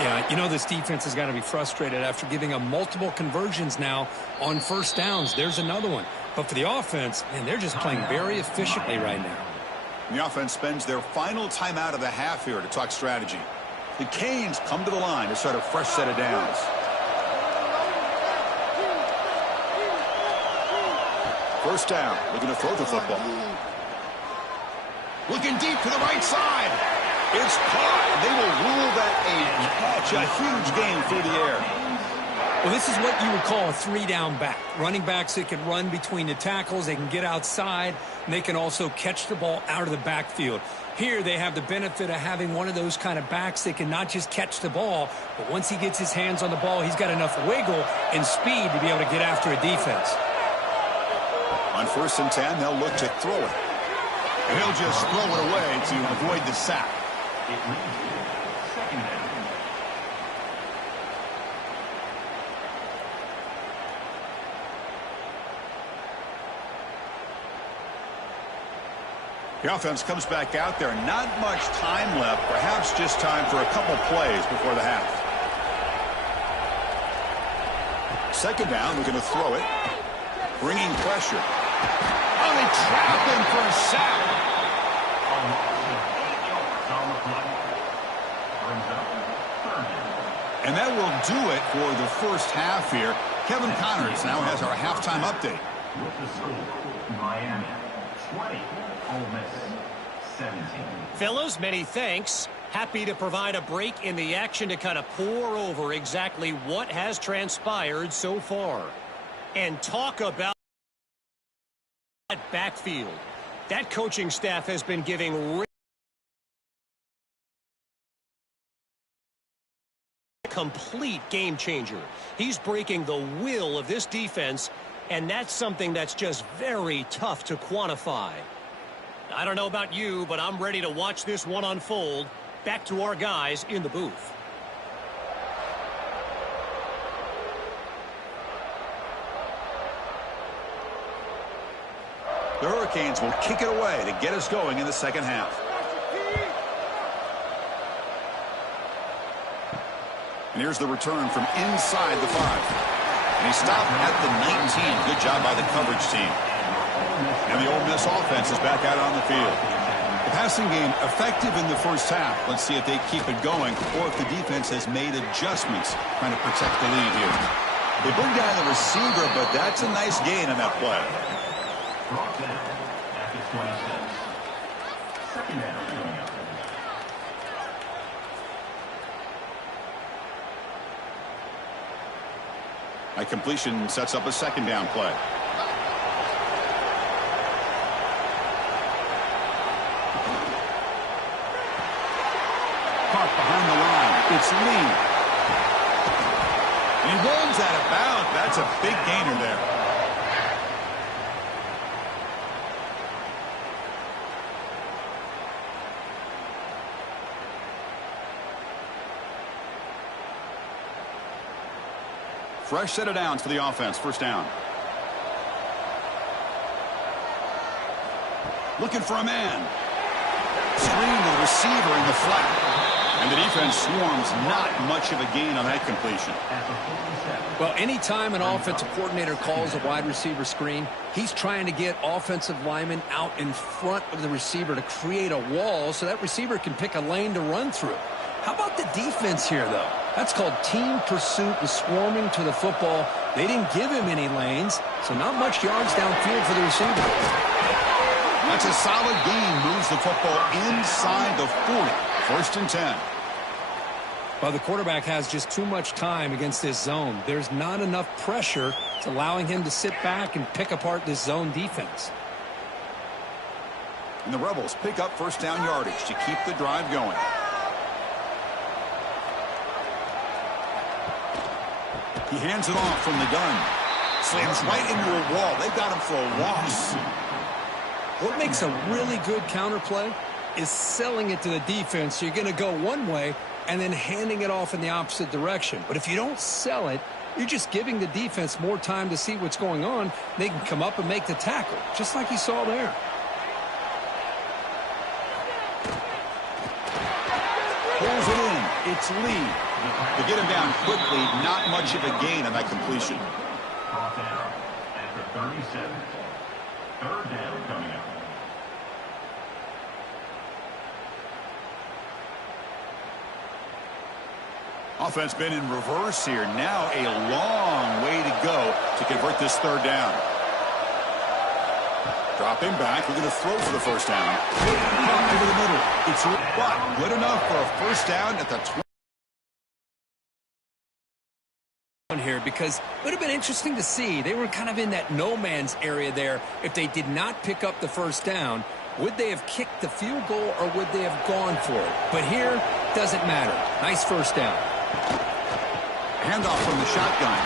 Yeah, you know this defense has got to be frustrated after giving up multiple conversions now on first downs. There's another one. But for the offense, man, they're just playing very efficiently right now. The offense spends their final timeout of the half here to talk strategy. The Canes come to the line to start a fresh set of downs. First down, looking to throw the football. Looking deep to the right side. It's caught. They will rule that a catch, a huge gain through the air. Well, this is what you would call a 3-down back. Running backs that can run between the tackles, they can get outside, and they can also catch the ball out of the backfield. Here they have the benefit of having one of those kind of backs that can not just catch the ball, but once he gets his hands on the ball, he's got enough wiggle and speed to be able to get after a defense. On 1st and 10, they'll look to throw it. And he'll just throw it away to avoid the sack. The offense comes back out there. Not much time left. Perhaps just time for a couple plays before the half. 2nd down, we're going to throw it. Bringing pressure. Oh, they trap him for a sack. And that will do it for the first half here. Kevin Connors now has our halftime update. With the score, Miami 20, Ole Miss 17. Fellas, many thanks. Happy to provide a break in the action to kind of pour over exactly what has transpired so far. And talk about that backfield. That coaching staff has been giving complete game changer. He's breaking the will of this defense, and that's something that's just very tough to quantify. I don't know about you, but I'm ready to watch this one unfold. Back to our guys in the booth. The Hurricanes will kick it away to get us going in the second half. And here's the return from inside the 5. And he stopped at the 19. Good job by the coverage team. And the Ole Miss offense is back out on the field. The passing game effective in the first half. Let's see if they keep it going or if the defense has made adjustments trying to protect the lead here. They bring down the receiver, but that's a nice gain on that play. Brought down after 26. Second down coming up. A completion sets up a second down play. Caught behind the line. It's Lee. He rolls out of bounds. That's a big gainer there. Fresh set of downs for the offense. First down. Looking for a man. Screen to the receiver in the flat. And the defense swarms. Not much of a gain on that completion. Well, anytime an offensive coordinator calls a wide receiver screen, he's trying to get offensive linemen out in front of the receiver to create a wall so that receiver can pick a lane to run through. How about the defense here, though? That's called team pursuit and swarming to the football. They didn't give him any lanes, so not much yards downfield for the receiver. That's a solid gain. Moves the football inside the 40. 1st and 10. Well, the quarterback has just too much time against this zone. There's not enough pressure. It's allowing him to sit back and pick apart this zone defense. And the Rebels pick up 1st down yardage to keep the drive going. He hands it off from the gun. Slams right into a wall. They've got him for a loss. What makes a really good counterplay is selling it to the defense. So you're going to go one way and then handing it off in the opposite direction. But if you don't sell it, you're just giving the defense more time to see what's going on. They can come up and make the tackle, just like you saw there. Pulls it in. It's Lee. To get him down quickly, not much of a gain on that completion. Brought down after 37. 3rd down coming up. Offense been in reverse here. Now a long way to go to convert this 3rd down. Dropping back, looking to throw for the 1st down. Over the middle. It's good enough for a 1st down at the 20. Here because it would have been interesting to see. They were kind of in that no man's area there. If they did not pick up the 1st down, would they have kicked the field goal or would they have gone for it? But here, doesn't matter. Nice 1st down. Handoff from the shotgun.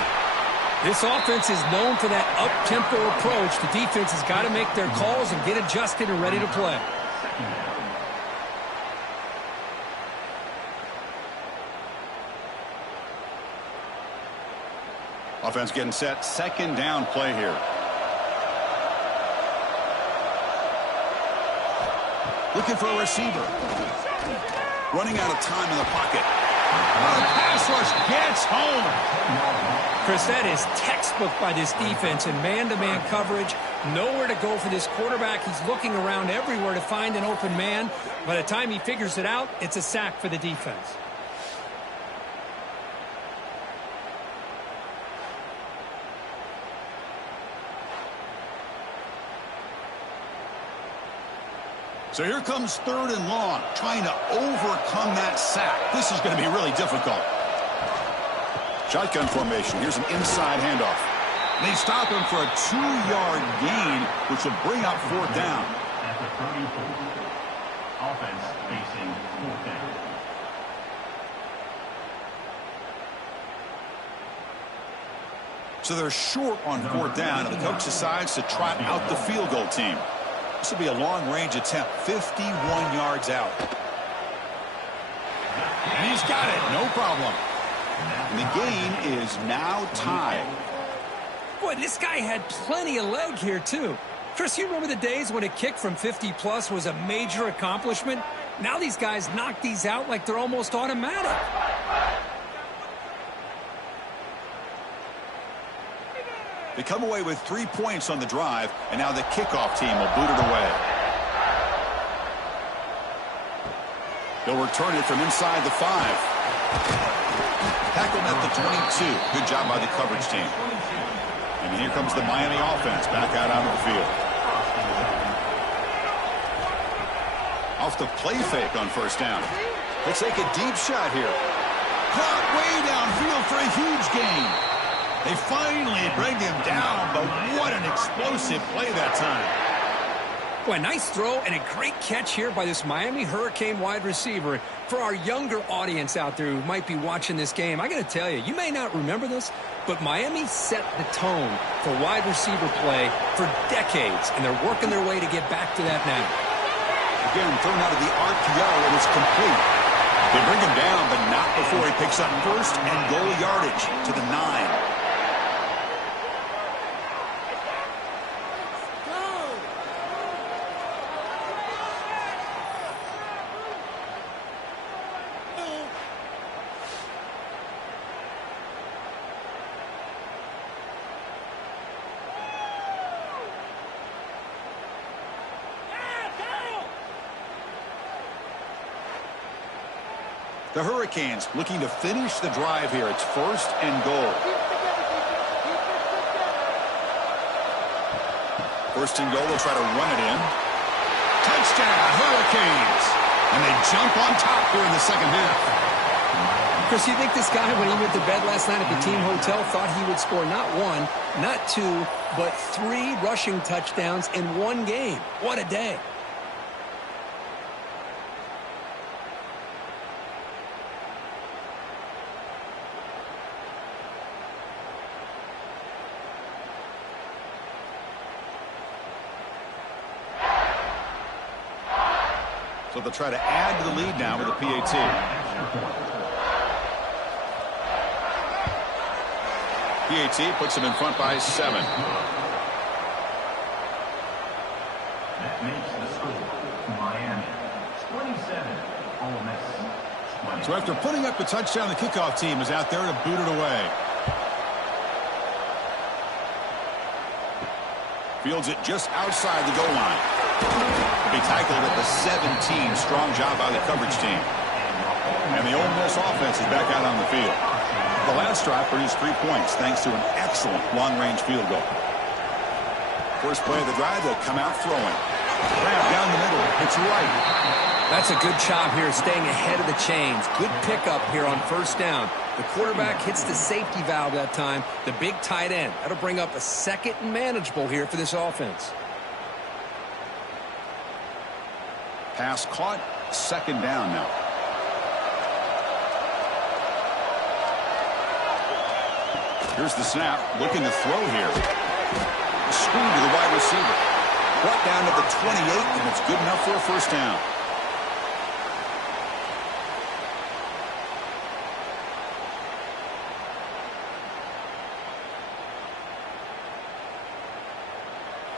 This offense is known for that up-tempo approach. The defense has got to make their calls and get adjusted and ready to play. Offense getting set. 2nd down play here. Looking for a receiver. Running out of time in the pocket. Pass rush gets home. Chris, that is textbook by this defense in man-to-man coverage. Nowhere to go for this quarterback. He's looking around everywhere to find an open man. By the time he figures it out, it's a sack for the defense. So here comes 3rd and long, trying to overcome that sack. This is going to be really difficult. Shotgun formation. Here's an inside handoff. They stop him for a 2-yard gain, which will bring up 4th down. After 34. Offense facing 4th down. So they're short on 4th down, and the coach decides to trot out the field goal team. This will be a long-range attempt, 51 yards out. And he's got it, no problem. And the game is now tied. Boy, this guy had plenty of leg here, too. Chris, you remember the days when a kick from 50-plus was a major accomplishment? Now these guys knock these out like they're almost automatic. They come away with 3 points on the drive, and now the kickoff team will boot it away. They'll return it from inside the 5. Tackled at the 22. Good job by the coverage team. And here comes the Miami offense back out onto the field. Off the play fake on 1st down. Let's take a deep shot here. Caught way downfield for a huge gain. They finally bring him down, but what an explosive play that time. Boy, nice throw and a great catch here by this Miami Hurricane wide receiver. For our younger audience out there who might be watching this game, I got to tell you, you may not remember this, but Miami set the tone for wide receiver play for decades, and they're working their way to get back to that now. Again, thrown out of the RPO, and it's complete. They bring him down, but not before he picks up 1st and goal yardage to the 9. The Hurricanes looking to finish the drive here. It's 1st and goal. 1st and goal, they'll try to run it in. Touchdown, Hurricanes! And they jump on top here in the second half. Chris, you think this guy, when he went to bed last night at the team hotel, thought he would score not 1, not 2, but 3 rushing touchdowns in one game? What a day. So they'll try to add to the lead now with a PAT. PAT puts them in front by 7. That makes the score Miami 27, Ole Miss 20. So after putting up a touchdown, the kickoff team is out there to boot it away. Fields it just outside the goal line. Be tackled at the 17. Strong job by the coverage team. And the Ole Miss offense is back out on the field. The last drive produced 3 points thanks to an excellent long-range field goal. First play of the drive, they'll come out throwing. Grab down the middle. It's right. That's a good job here, staying ahead of the chains. Good pickup here on 1st down. The quarterback hits the safety valve that time, the big tight end. That'll bring up a 2nd and manageable here for this offense. Pass caught, 2nd down now. Here's the snap, looking to throw here. Screen to the wide receiver. Brought down to the 28, and it's good enough for a 1st down.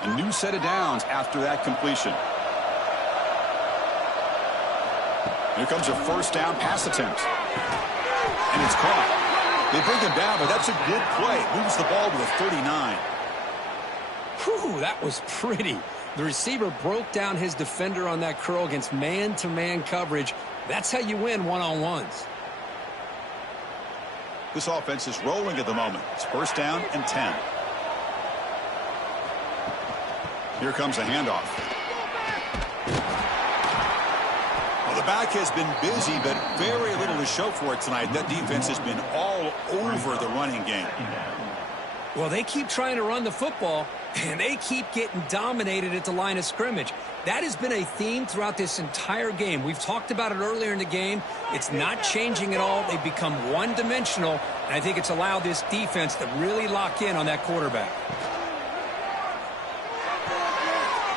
A new set of downs after that completion. Here comes a 1st down pass attempt. And it's caught. They bring him down, but that's a good play. Moves the ball to the 39. Whew, that was pretty. The receiver broke down his defender on that curl against man-to-man coverage. That's how you win one-on-ones. This offense is rolling at the moment. It's 1st down and 10. Here comes a handoff. Well, the back has been busy, but very little to show for it tonight. That defense has been all over the running game. Well, they keep trying to run the football, and they keep getting dominated at the line of scrimmage. That has been a theme throughout this entire game. We've talked about it earlier in the game. It's not changing at all. They've become one-dimensional, and I think it's allowed this defense to really lock in on that quarterback.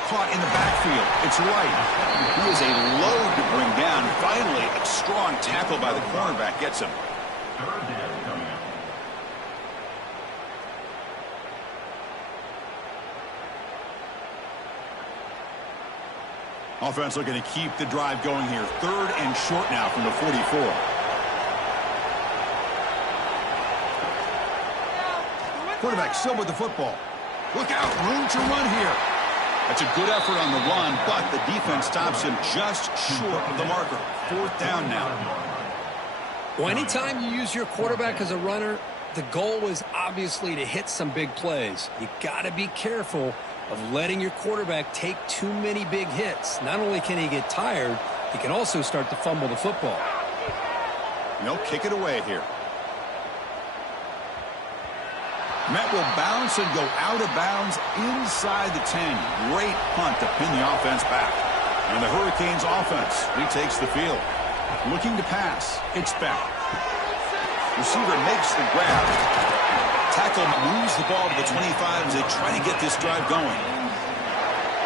Caught in the backfield. It's right. He is a load to bring down. Finally, a strong tackle by the cornerback gets him. 3rd down coming up. Offense looking to keep the drive going here. 3rd and short now from the 44. Quarterback still with the football. Look out. Room to run here. That's a good effort on the run, but the defense stops him just short of the marker. 4th down now. Well, anytime you use your quarterback as a runner, the goal is obviously to hit some big plays. You got to be careful of letting your quarterback take too many big hits. Not only can he get tired, he can also start to fumble the football. They'll kick it away here. Met will bounce and go out of bounds inside the 10. Great punt to pin the offense back. And the Hurricanes offense retakes the field. Looking to pass. It's back. Receiver makes the grab. Tackle moves the ball to the 25 as they try to get this drive going.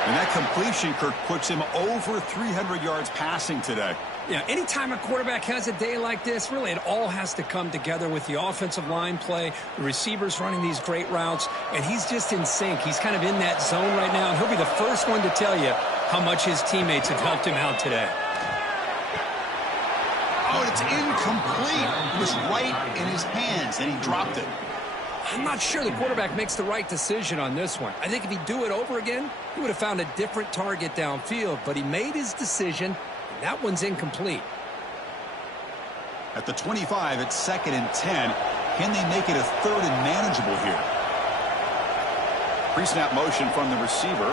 And that completion, Kirk, puts him over 300 yards passing today. Yeah, anytime a quarterback has a day like this, really it all has to come together with the offensive line play, the receivers running these great routes, and he's just in sync. He's kind of in that zone right now, and he'll be the first one to tell you how much his teammates have helped him out today. Oh, it's incomplete. It was right in his hands, and he dropped it. I'm not sure the quarterback makes the right decision on this one. I think if he'd do it over again, he would have found a different target downfield, but he made his decision. That one's incomplete. At the 25, it's 2nd and 10. Can they make it a 3rd and manageable here? Pre-snap motion from the receiver.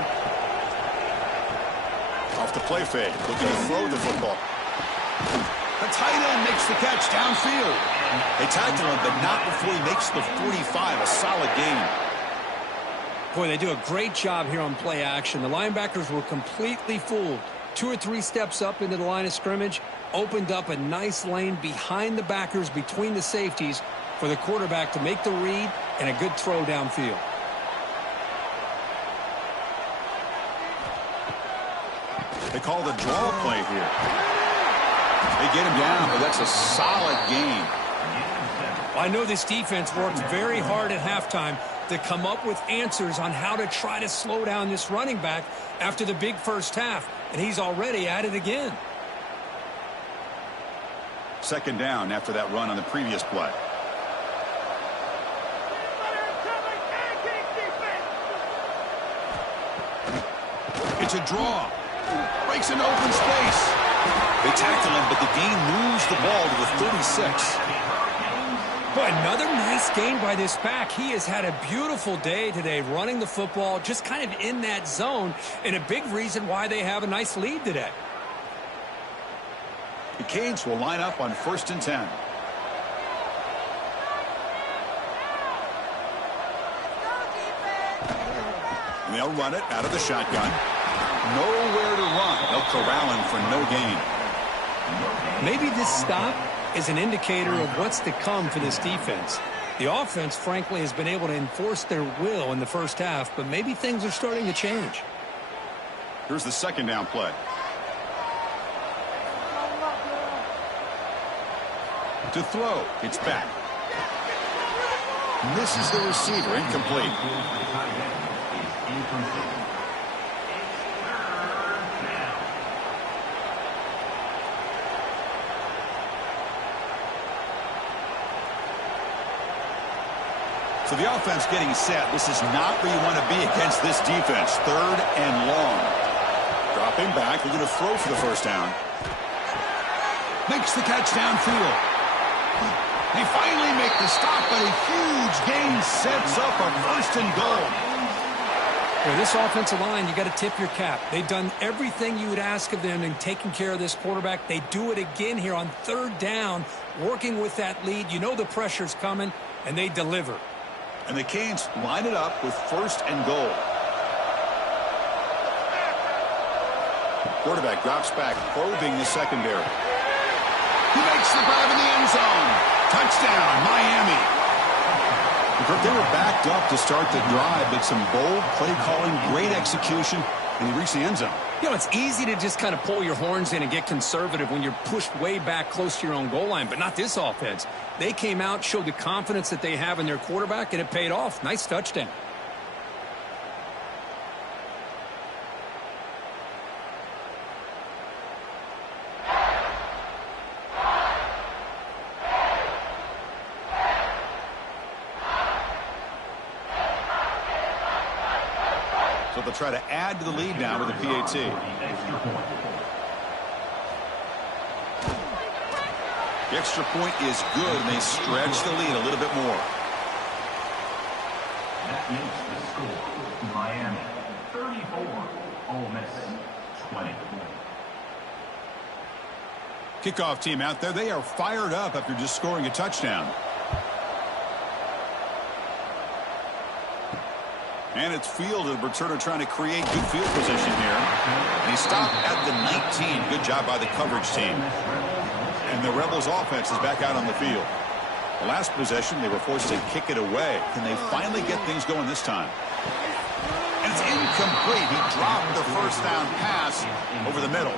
Off the play fake, looking to throw the football. The tight end makes the catch downfield. They tackle him, but not before he makes the 45. A solid gain. Boy, they do a great job here on play action. The linebackers were completely fooled. 2 or 3 steps up into the line of scrimmage, opened up a nice lane behind the backers, between the safeties, for the quarterback to make the read and a good throw downfield. They call the draw play here. They get him down, but that's a solid gain. I know this defense worked very hard at halftime to come up with answers on how to try to slow down this running back after the big first half, and he's already at it again. 2nd down after that run on the previous play. It's a draw. Breaks an open space. They tackle him, but the gain moves the ball to the 36. But another nice gain by this back. He has had a beautiful day today running the football, just kind of in that zone, and a big reason why they have a nice lead today. The Canes will line up on 1st and 10. And they'll run it out of the shotgun. Nowhere to run. They'll corral him for no gain. Maybe this stop is an indicator of what's to come for this defense. The offense, frankly, has been able to enforce their will in the first half, but maybe things are starting to change. Here's the 2nd down play. To throw, it's back. Misses the receiver, incomplete. So the offense getting set. This is not where you want to be against this defense. 3rd and long. Dropping back. They're going to throw for the 1st down. Makes the catch downfield. They finally make the stop, but a huge gain sets up a 1st and goal. For this offensive line, you got to tip your cap. They've done everything you would ask of them in taking care of this quarterback. They do it again here on 3rd down, working with that lead. You know the pressure's coming, and they deliver. And the Canes line it up with 1st and goal. Quarterback drops back, probing the secondary. He makes the grab in the end zone. Touchdown, Miami. They were backed up to start the drive, but some bold play calling, great execution, and he reached the end zone. You know, it's easy to just kind of pull your horns in and get conservative when you're pushed way back close to your own goal line, but not this offense. They came out, showed the confidence that they have in their quarterback, and it paid off. Nice touchdown. So they'll try to add to the lead now with a PAT. The extra point is good, and they stretch the lead a little bit more. That makes the score Miami 34, Ole Miss 20. Kickoff team out there. They are fired up after just scoring a touchdown. And it's fielded. Returner trying to create good field position here. And he stopped at the 19. Good job by the coverage team. And the Rebels offense is back out on the field. The last possession, they were forced to kick it away. Can they finally get things going this time? And it's incomplete. He dropped the 1st down pass over the middle.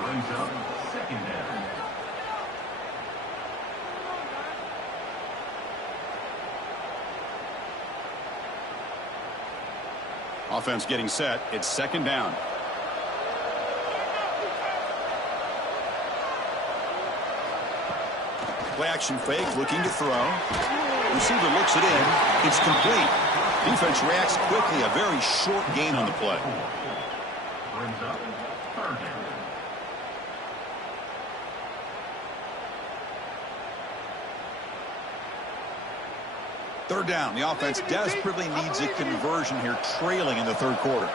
Brings up 2nd down. Offense getting set. It's 2nd down. Play action fake, looking to throw. Receiver looks it in. It's complete. Defense reacts quickly. A very short gain on the play. Brings up 3rd down. Third down. The offense desperately needs a conversion here, trailing in the third quarter.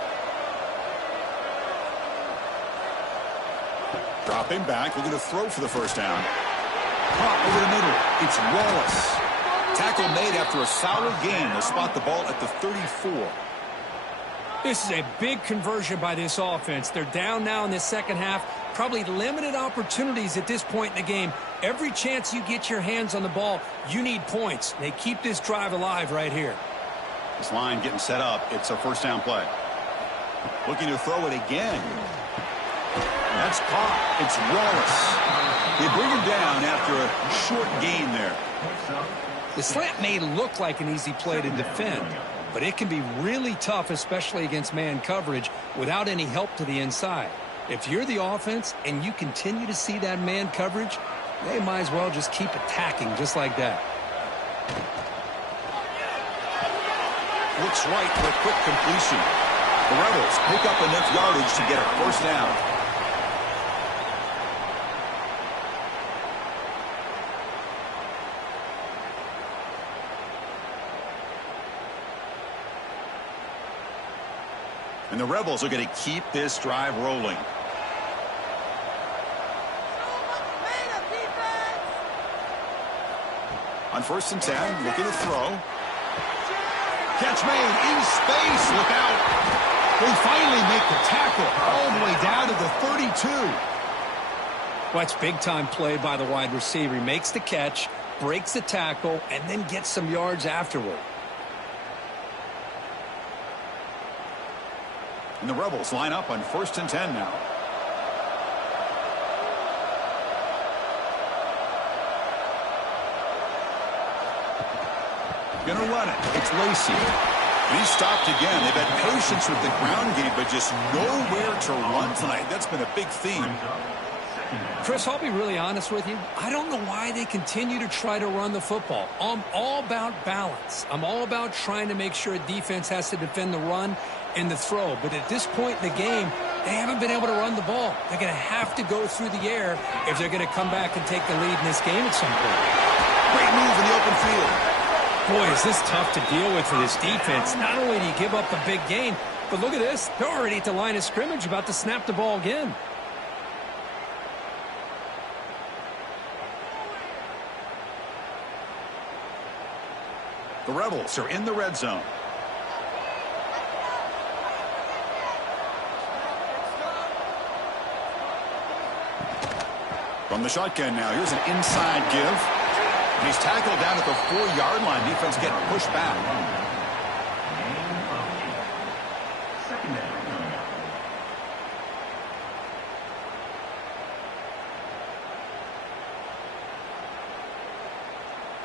Dropping back, looking to throw for the first down. Caught over the middle. It's Wallace. Tackle made after a solid gain. They'll spot the ball at the 34. This is a big conversion by this offense. They're down now in the second half. Probably limited opportunities at this point in the game. Every chance you get your hands on the ball, you need points. They keep this drive alive right here. This line getting set up. It's a first down play. Looking to throw it again. That's caught. It's Wallace. They bring him down after a short gain there. The slant may look like an easy play to defend, but it can be really tough, especially against man coverage, without any help to the inside. If you're the offense and you continue to see that man coverage, they might as well just keep attacking just like that. Looks right for a quick completion. The Rebels pick up enough yardage to get a first down. And the Rebels are going to keep this drive rolling. On 1st and 10, looking to throw. Catch made in space. Look out. They finally make the tackle all the way down to the 32. Watch big-time play by the wide receiver. He makes the catch, breaks the tackle, and then gets some yards afterward. And the Rebels line up on 1st and 10 now. Gonna run it. It's Lacey. He's stopped again. They've had patience with the ground game, but just nowhere to run tonight. That's been a big theme. Chris, I'll be really honest with you. I don't know why they continue to try to run the football. I'm all about balance. I'm all about trying to make sure defense has to defend the run and the throw. But at this point in the game, they haven't been able to run the ball. They're going to have to go through the air if they're going to come back and take the lead in this game at some point. Great move in the open field. Boy, is this tough to deal with for this defense. Not only do you give up the big gain, but look at this. They're already at the line of scrimmage about to snap the ball again. The Rebels are in the red zone. From the shotgun now, here's an inside give. He's tackled down at the 4-yard line. Defense getting pushed back.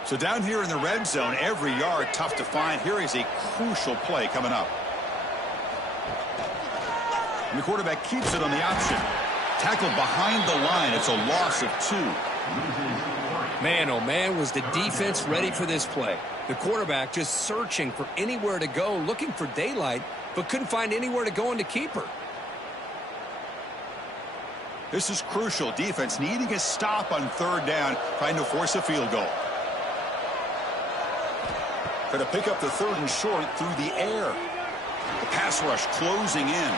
So down here in the red zone, every yard tough to find. Here is a crucial play coming up. And the quarterback keeps it on the option. Tackled behind the line. It's a loss of 2. Man, oh man, was the defense ready for this play. The quarterback just searching for anywhere to go, looking for daylight, but couldn't find anywhere to go in the keeper. This is crucial. Defense needing a stop on 3rd down, trying to force a field goal. Going to pick up the 3rd and short through the air. The pass rush closing in.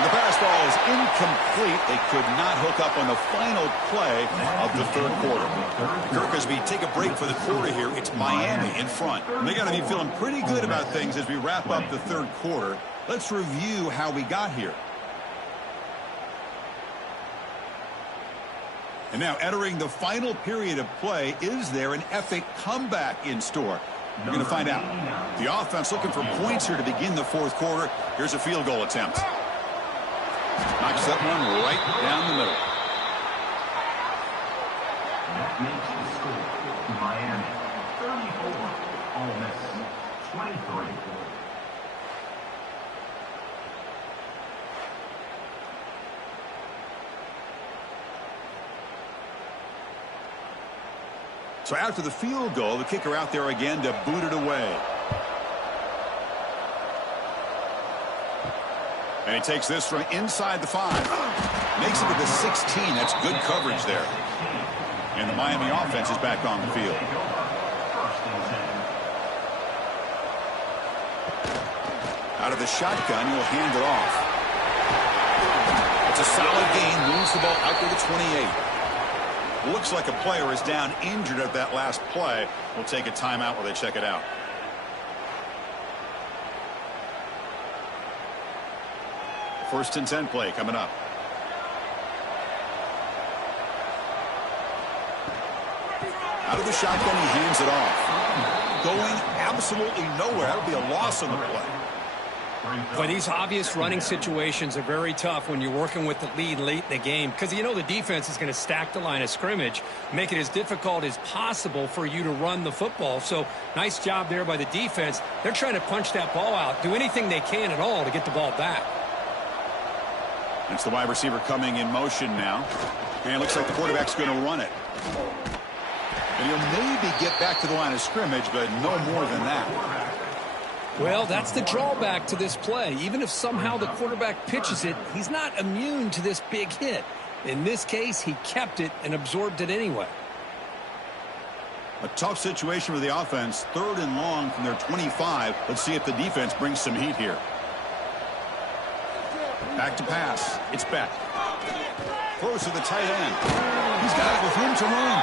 The pass ball is incomplete. They could not hook up on the final play of the 3rd quarter. Kirk, as we take a break for the quarter here, it's Miami in front. And they got to be feeling pretty good about things as we wrap up the 3rd quarter. Let's review how we got here. And now entering the final period of play, is there an epic comeback in store? We're going to find out. The offense looking for points here to begin the 4th quarter. Here's a field goal attempt. Knocks that one right down the middle. That makes the score Miami 34, Ole Miss 23. So after the field goal, the kicker out there again to boot it away. And he takes this from inside the 5. Makes it to the 16. That's good coverage there. And the Miami offense is back on the field. Out of the shotgun, he'll hand it off. It's a solid gain, moves the ball out to the 28. Looks like a player is down injured at that last play. We'll take a timeout while they check it out. First and 10 play coming up. Out of the shotgun, he hands it off. Going absolutely nowhere. That'll be a loss on the play. But these obvious running situations are very tough when you're working with the lead late in the game, because you know the defense is going to stack the line of scrimmage, make it as difficult as possible for you to run the football. So nice job there by the defense. They're trying to punch that ball out, do anything they can at all to get the ball back. It's the wide receiver coming in motion now. And it looks like the quarterback's going to run it. And he'll maybe get back to the line of scrimmage, but no more than that. Well, that's the drawback to this play. Even if somehow the quarterback pitches it, he's not immune to this big hit. In this case, he kept it and absorbed it anyway. A tough situation for the offense. 3rd and long from their 25. Let's see if the defense brings some heat here. Back to pass. It's Beck. Throws to the tight end. He's got it with room to run.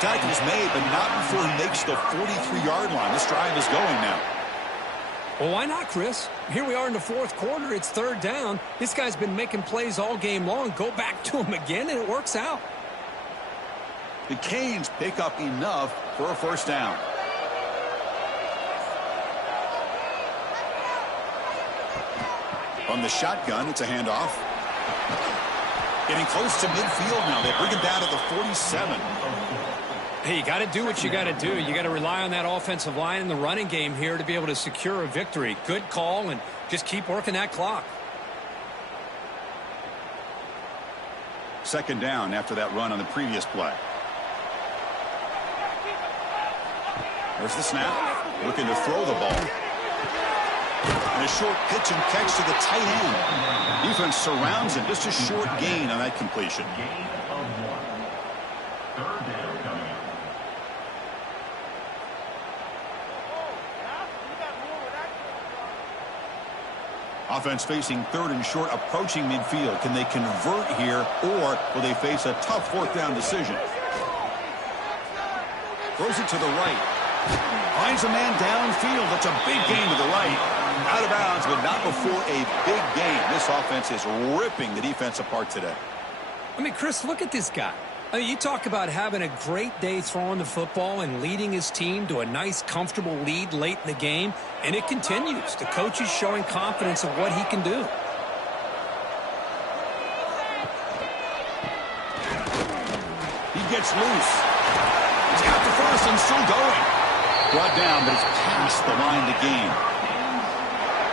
Tackle's made, but not before he makes the 43-yard line. This drive is going now. Well, why not, Chris? Here we are in the 4th quarter. It's 3rd down. This guy's been making plays all game long. Go back to him again, and it works out. The Canes pick up enough for a first down. From the shotgun, it's a handoff. Getting close to midfield now. They bring him down to the 47. Hey, you got to do what you got to do. You got to rely on that offensive line in the running game here to be able to secure a victory. Good call, and just keep working that clock. 2nd down after that run on the previous play. There's the snap. Looking to throw the ball. And a short pitch and catch to the tight end. Defense surrounds him. Just a short gain on that completion. Gain of 1. 3rd down coming up. Offense facing 3rd and short, approaching midfield. Can they convert here, or will they face a tough 4th down decision? Throws it to the right. Finds a man downfield. That's a big gain to the right. Out of bounds, but not before a big gain. This offense is ripping the defense apart today. I mean, Chris, look at this guy. I mean, you talk about having a great day throwing the football and leading his team to a nice, comfortable lead late in the game, and it continues. The coach is showing confidence of what he can do. He gets loose. He's got the first and still going. Brought down, but it's past the line to gain.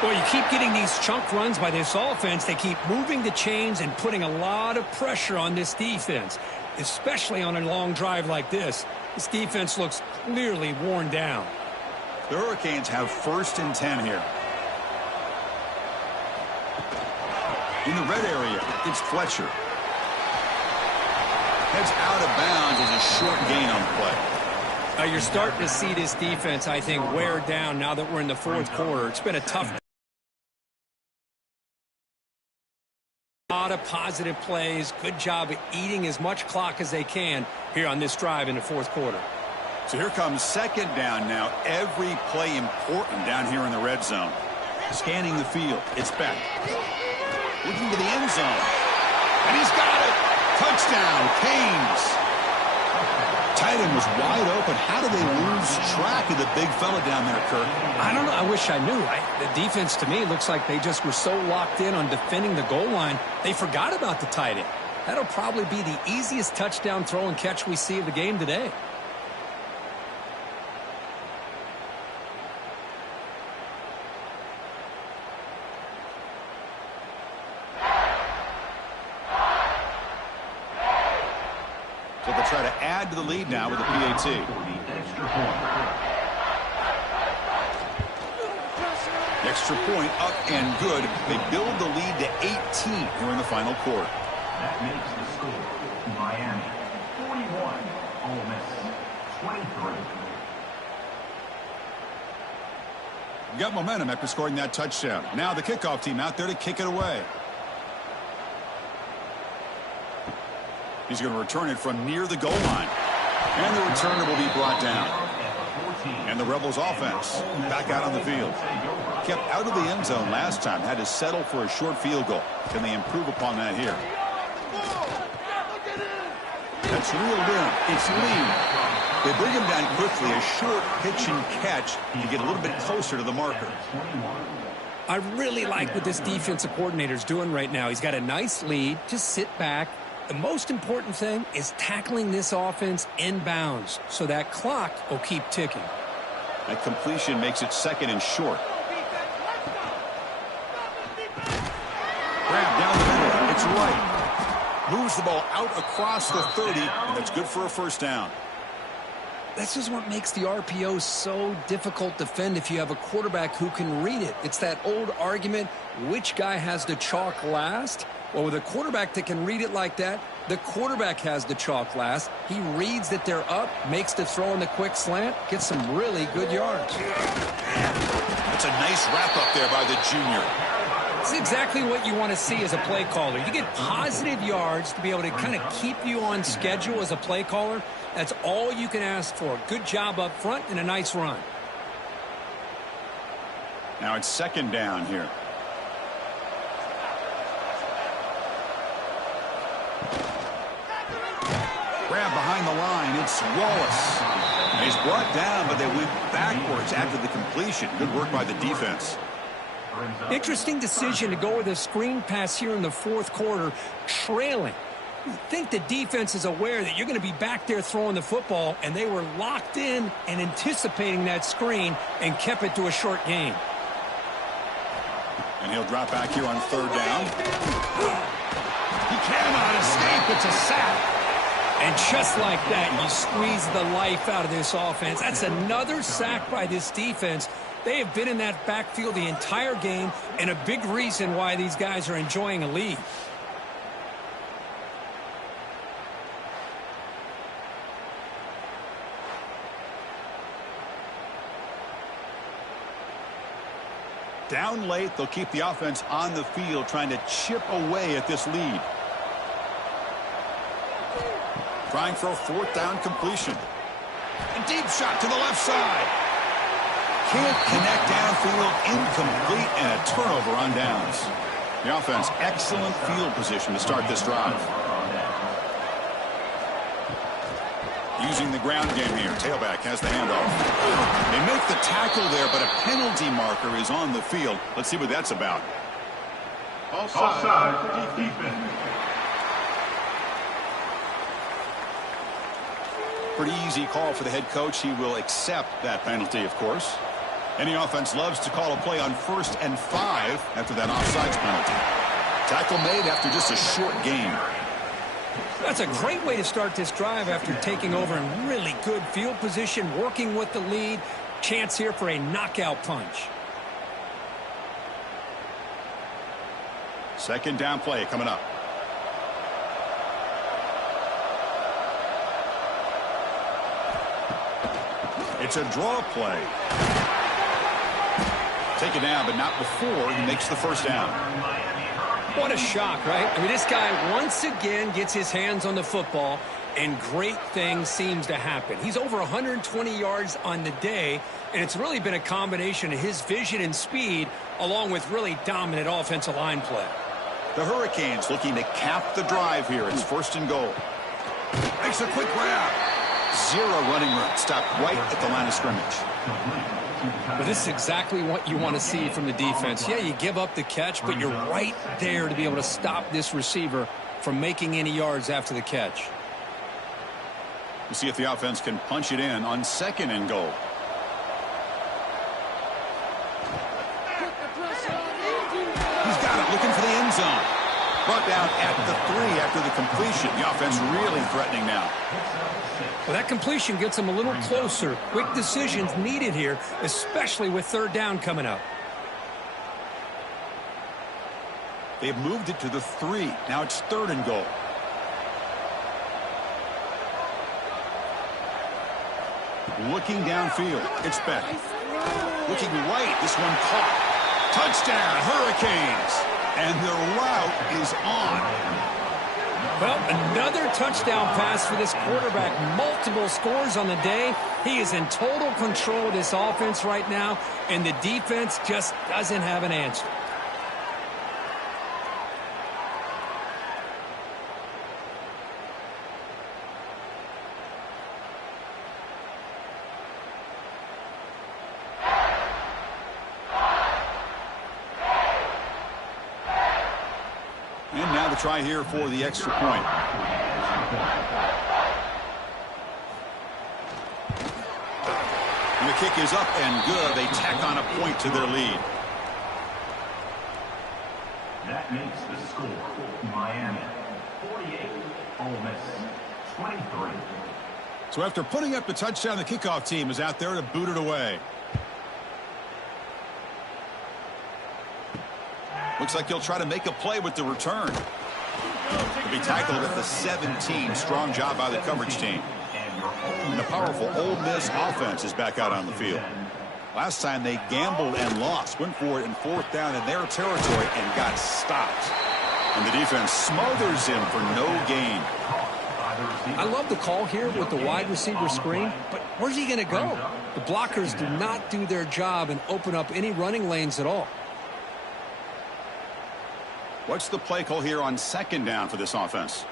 Well, you keep getting these chunk runs by this offense. They keep moving the chains and putting a lot of pressure on this defense, especially on a long drive like this. This defense looks clearly worn down. The Hurricanes have 1st and 10 here. In the red area, it's Fletcher. Heads out of bounds as a short gain on the play. You're starting to see this defense, I think, wear down now that we're in the 4th quarter. It's been a tough. A lot of positive plays. Good job of eating as much clock as they can here on this drive in the 4th quarter. So here comes 2nd down now. Every play important down here in the red zone. Scanning the field. It's Beck. Looking to the end zone. And he's got it. Touchdown, Canes. Tight end was wide open. How do they lose track of the big fella down there, Kirk? I don't know. I wish I knew. The defense, to me, looks like they just were so locked in on defending the goal line, they forgot about the tight end. That'll probably be the easiest touchdown throw and catch we see of the game today. So they'll try to add to the lead now with the PAT. Extra point up and good. They build the lead to 18 here in the final quarter. That makes the score Miami 41, Ole Miss 23. Got momentum after scoring that touchdown. Now the kickoff team out there to kick it away. He's going to return it from near the goal line. And the returner will be brought down. And the Rebels offense back out on the field. Kept out of the end zone last time. Had to settle for a short field goal. Can they improve upon that here? That's reeled in. It's lead. They bring him down quickly. A short pitch and catch to get a little bit closer to the marker. I really like what this defensive coordinator is doing right now. He's got a nice lead. Just sit back. The most important thing is tackling this offense inbounds so that clock will keep ticking. That completion makes it second and short. Grab down the middle. It's right. Moves the ball out across the 30, and that's good for a first down. This is what makes the RPO so difficult to defend if you have a quarterback who can read it. It's that old argument, which guy has the chalk last? Well, with a quarterback that can read it like that, the quarterback has the chalk last. He reads that they're up, makes the throw in the quick slant, gets some really good yards. That's a nice wrap-up there by the junior. It's exactly what you want to see as a play caller. You get positive yards to be able to kind of keep you on schedule as a play caller. That's all you can ask for. Good job up front and a nice run. Now it's second down here. Grab behind the line. It's Wallace. He's brought down, but they went backwards after the completion. Good work by the defense. Interesting decision to go with a screen pass here in the fourth quarter, trailing. You think the defense is aware that you're going to be back there throwing the football, and they were locked in and anticipating that screen and kept it to a short gain. And he'll drop back here on third down. He cannot escape. It's a sack. And just like that, you squeeze the life out of this offense. That's another sack by this defense. They have been in that backfield the entire game, and a big reason why these guys are enjoying a lead. Down late, they'll keep the offense on the field, trying to chip away at this lead. Trying for a fourth down completion. A deep shot to the left side. Can't connect downfield, incomplete, and a turnover on downs. The offense, excellent field position to start this drive. Using the ground game here. Tailback has the handoff. They make the tackle there, but a penalty marker is on the field. Let's see what that's about. Offside, defense. Pretty easy call for the head coach. He will accept that penalty, of course. Any offense loves to call a play on 1st and 5 after that offsides penalty. Tackle made after just a short gain. That's a great way to start this drive after taking over in really good field position, working with the lead. Chance here for a knockout punch. Second down play coming up. It's a draw play. Take it down, but not before he makes the first down. What a shock, right? I mean, this guy once again gets his hands on the football, and great things seems to happen. He's over 120 yards on the day, and it's really been a combination of his vision and speed, along with really dominant offensive line play. The Hurricanes looking to cap the drive here. It's 1st and goal. Makes a quick grab. Zero running room. Stopped right at the line of scrimmage. But this is exactly what you want to see from the defense. Yeah, you give up the catch, but you're right there to be able to stop this receiver from making any yards after the catch. We'll see if the offense can punch it in on 2nd and goal. He's got it, looking for the end zone. Brought down at the 3 after the completion. The offense really threatening now. Well, that completion gets them a little closer. Quick decisions needed here, especially with 3rd down coming up. They've moved it to the 3. Now it's 3rd and goal. Looking downfield. It's back. Looking right, this one caught. Touchdown, Hurricanes. And their route is on. Well, another touchdown pass for this quarterback. Multiple scores on the day. He is in total control of this offense right now, and the defense just doesn't have an answer. And now the try here for the extra point. And the kick is up and good. They tack on a point to their lead. That makes the score Miami 48, Ole Miss 23. So after putting up the touchdown, the kickoff team is out there to boot it away. Looks like he'll try to make a play with the return. He'll be tackled at the 17. Strong job by the coverage team. And the powerful Ole Miss offense is back out on the field. Last time they gambled and lost. Went for it in 4th down in their territory and got stopped. And the defense smothers him for no gain. I love the call here with the wide receiver screen, but where's he going to go? The blockers do not do their job and open up any running lanes at all. What's the play call here on 2nd down for this offense?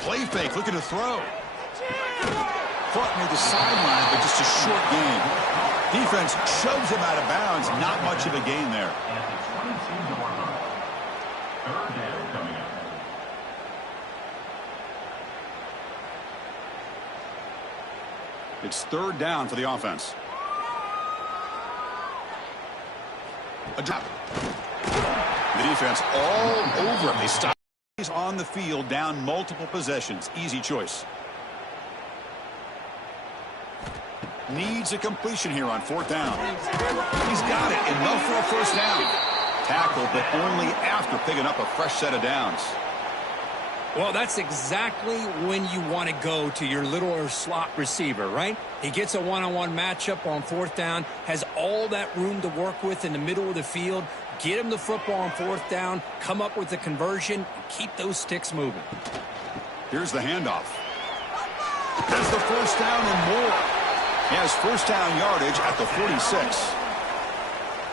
Play fake, looking to throw. Caught near the sideline, but just a short gain. Defense shoves him out of bounds. Not much of a gain there. It's 3rd down for the offense. A drop. The defense all over him. They stop. He's on the field, down multiple possessions. Easy choice. Needs a completion here on 4th down. He's got it. Enough for a 1st down. Tackle, but only after picking up a fresh set of downs. Well, that's exactly when you want to go to your little slot receiver, right? He gets a one-on-one matchup on 4th down, has all that room to work with in the middle of the field. Get him the football on 4th down, come up with the conversion, and keep those sticks moving. Here's the handoff. That's the 1st down and more. He has 1st down yardage at the 46.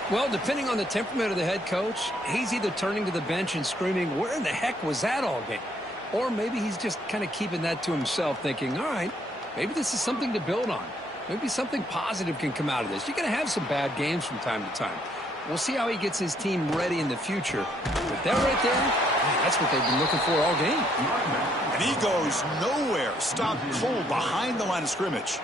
Well, depending on the temperament of the head coach, he's either turning to the bench and screaming, where in the heck was that all game? Or maybe he's just kind of keeping that to himself, thinking, all right, maybe this is something to build on. Maybe something positive can come out of this. You're going to have some bad games from time to time. We'll see how he gets his team ready in the future. But that right there, that's what they've been looking for all game. And he goes nowhere. Stopped cold behind the line of scrimmage.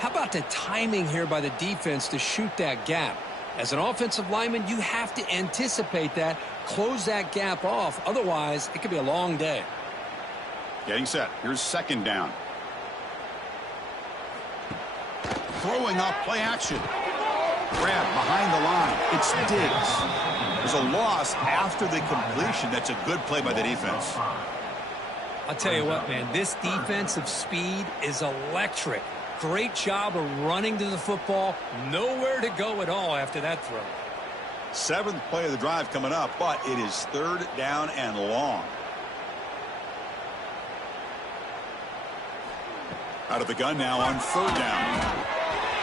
How about the timing here by the defense to shoot that gap? As an offensive lineman, you have to anticipate that, close that gap off. Otherwise, it could be a long day. Getting set. Here's 2nd down. Throwing up play action. Grab behind the line. It's Diggs. There's a loss after the completion. That's a good play by the defense. I'll tell you what, man, this defensive speed is electric. Great job of running to the football. Nowhere to go at all after that throw. 7th play of the drive coming up, but it is 3rd down and long. Out of the gun now on 3rd down.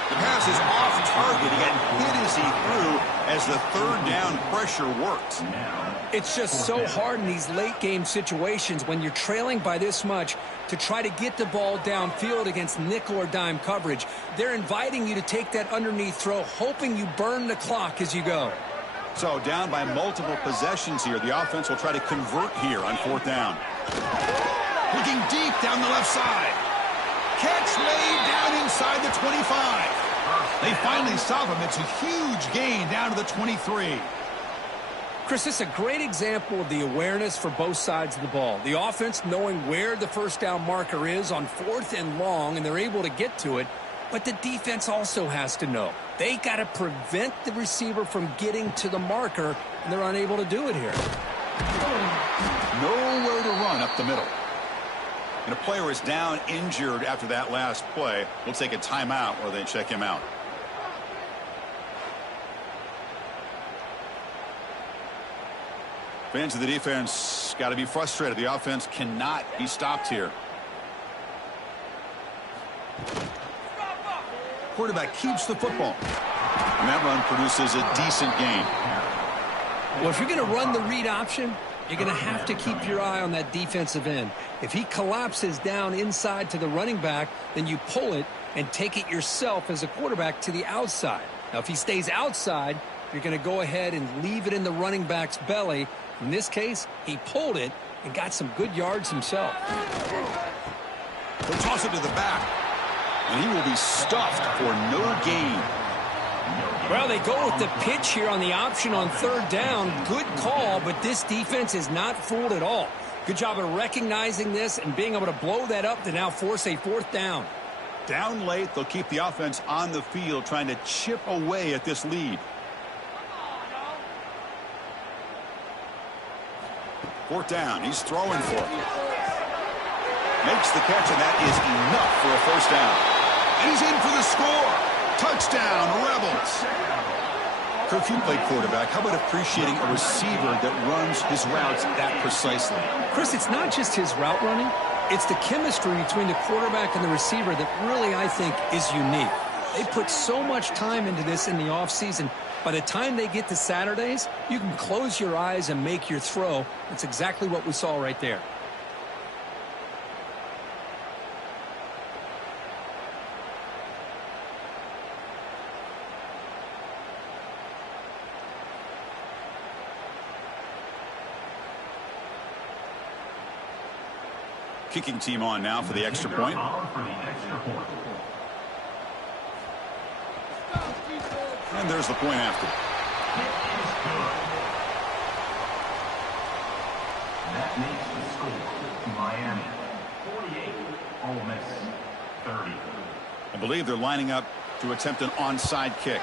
The pass is off target. He got hit as he threw as the 3rd down pressure worked. It's just so hard in these late game situations when you're trailing by this much to try to get the ball downfield against nickel or dime coverage. They're inviting you to take that underneath throw, hoping you burn the clock as you go. So down by multiple possessions here. The offense will try to convert here on 4th down. Looking deep down the left side. Catch made down inside the 25. They finally stop him. It's a huge gain down to the 23. Chris, this is a great example of the awareness for both sides of the ball. The offense knowing where the 1st down marker is on 4th and long, and they're able to get to it. But the defense also has to know. They got to prevent the receiver from getting to the marker, and they're unable to do it here. Nowhere to run up the middle. And a player is down injured after that last play. We'll take a timeout or they check him out. Fans of the defense got to be frustrated. The offense cannot be stopped here. Quarterback keeps the football. And that run produces a decent gain. Well, if you're going to run the read option, you're going to have to keep your eye on that defensive end. If he collapses down inside to the running back, then you pull it and take it yourself as a quarterback to the outside. Now, if he stays outside, you're going to go ahead and leave it in the running back's belly. In this case, he pulled it and got some good yards himself. He'll toss it to the back, and he will be stuffed for no gain. Well, they go with the pitch here on the option on third down. Good call, but this defense is not fooled at all. Good job of recognizing this and being able to blow that up to now force a fourth down. Down late, they'll keep the offense on the field trying to chip away at this lead. Fourth down, he's throwing for it. Makes the catch, and that is enough for a first down. And he's in for the score. Touchdown, Rebels. Kirk, you played quarterback. How about appreciating a receiver that runs his routes that precisely? Chris, it's not just his route running. It's the chemistry between the quarterback and the receiver that really, I think, is unique. They put so much time into this in the offseason. By the time they get to Saturdays, you can close your eyes and make your throw. That's exactly what we saw right there. Kicking team on now for the extra point. And there's the point after. That makes the score Miami 48, Ole Miss 30. I believe they're lining up to attempt an onside kick.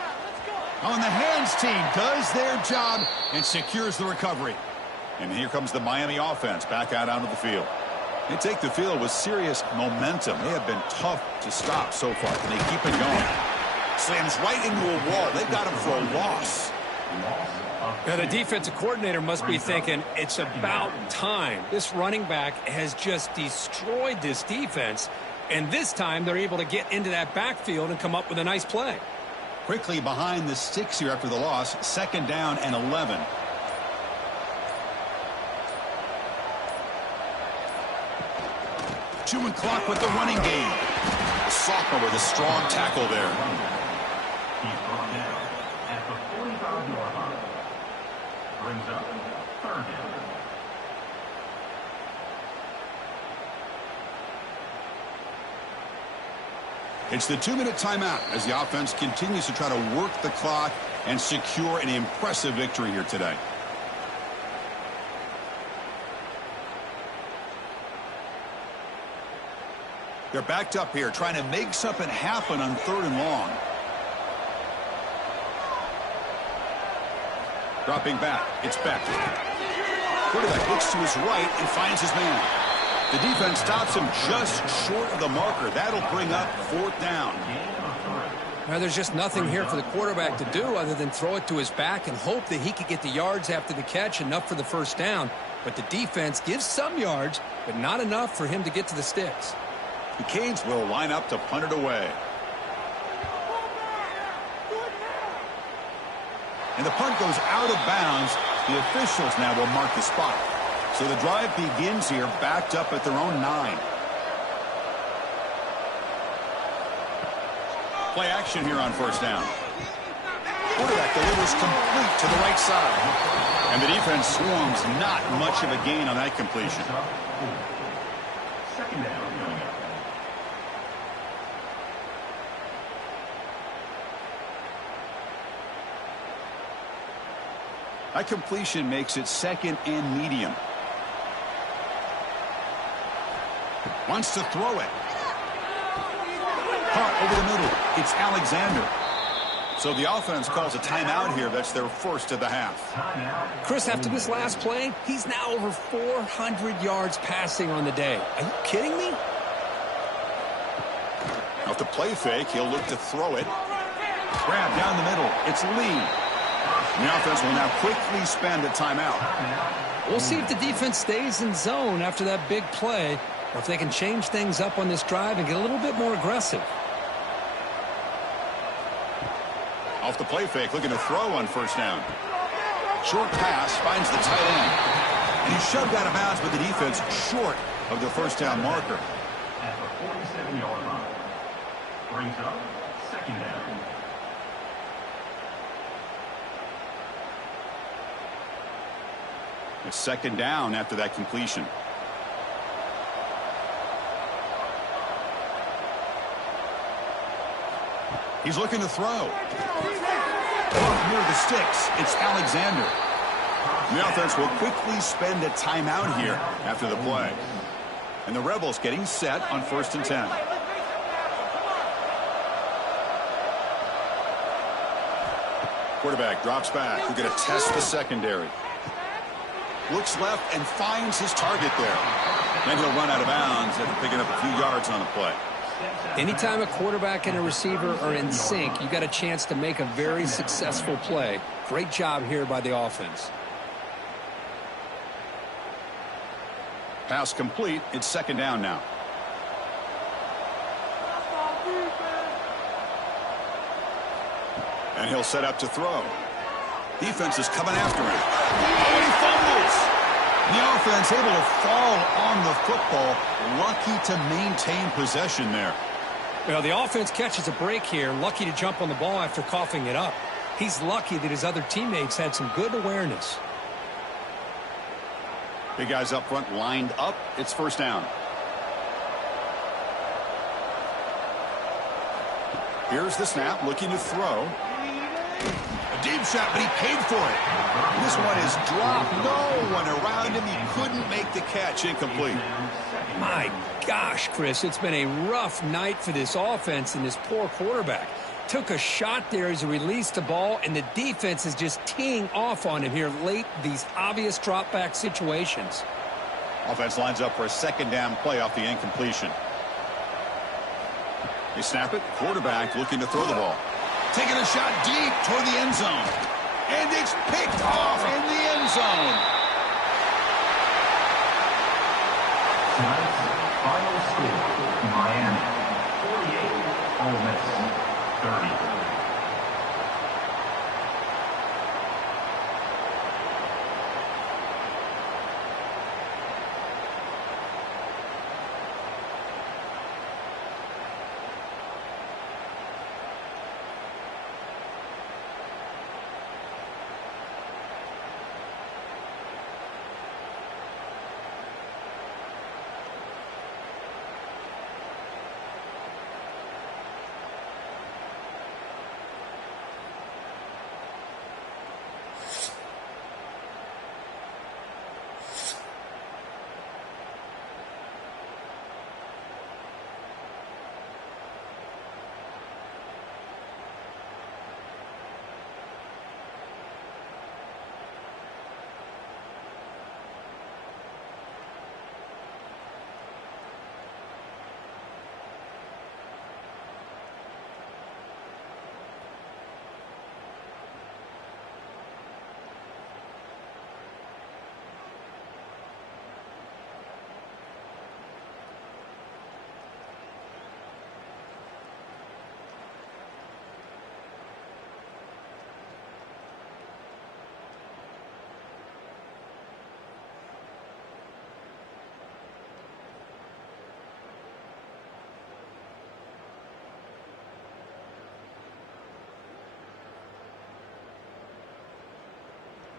On the hands team does their job and secures the recovery. And here comes the Miami offense back out onto the field. They take the field with serious momentum. They have been tough to stop so far. Can they keep it going? Slams right into a wall. They've got him for a loss. Now, the defensive coordinator must be thinking, it's about time. This running back has just destroyed this defense, and this time they're able to get into that backfield and come up with a nice play. Quickly behind the sticks here after the loss. Second down and 11. Chewing clock with the running game. The sophomore with a strong tackle there. He's brought down at the 45-yard line. Brings up third down. It's the 2-minute timeout as the offense continues to try to work the clock and secure an impressive victory here today. They're backed up here trying to make something happen on third and long. Dropping back, it's Beck. Quarterback looks to his right and finds his man. The defense stops him just short of the marker. That'll bring up fourth down. Well, there's just nothing here for the quarterback to do other than throw it to his back and hope that he could get the yards after the catch, enough for the first down. But the defense gives some yards, but not enough for him to get to the sticks. The Canes will line up to punt it away. And the punt goes out of bounds. The officials now will mark the spot. So the drive begins here backed up at their own 9. Play action here on first down. Quarterback delivers complete to the right side. And the defense swarms, not much of a gain on that completion. Second down. That completion makes it second and medium. Wants to throw it. Caught over the middle. It's Alexander. So the offense calls a timeout here. That's their first of the half. Chris, after this last play, he's now over 400 yards passing on the day. Are you kidding me? Off the play fake, he'll look to throw it. Grab down the middle. It's Lee. The offense will now quickly spend a timeout. We'll see if the defense stays in zone after that big play, or if they can change things up on this drive and get a little bit more aggressive. Off the play fake, looking to throw on first down. Short pass finds the tight end. And he's shoved out of bounds by the defense short of the first down marker. At the 47-yard line. Brings up second down. It's second down after that completion. He's looking to throw. Near the sticks, it's Alexander. The offense will quickly spend a timeout here after the play. And the Rebels getting set on 1st and 10. Quarterback drops back. We're going to test the secondary. Looks left and finds his target there. Then he'll run out of bounds after picking up a few yards on the play. Anytime a quarterback and a receiver are in sync, you got a chance to make a very successful play. Great job here by the offense. Pass complete. It's second down now. And he'll set up to throw. Defense is coming after him. Oh, and he fumbles. The offense able to fall on the football. Lucky to maintain possession there. Well, the offense catches a break here. Lucky to jump on the ball after coughing it up. He's lucky that his other teammates had some good awareness. Big guys up front lined up. It's first down. Here's the snap, looking to throw. A deep shot, but he paid for it. This one is dropped. No one around him. He couldn't make the catch. Incomplete. My gosh, Chris, it's been a rough night for this offense and this poor quarterback. Took a shot there as he released the ball, and the defense is just teeing off on him here late, these obvious drop-back situations. Offense lines up for a second down play off the incompletion. They snap it. Quarterback looking to throw the ball. Taking a shot deep toward the end zone. And it's picked off in the end zone. Tonight's final score, Miami 48, Ole Miss 30.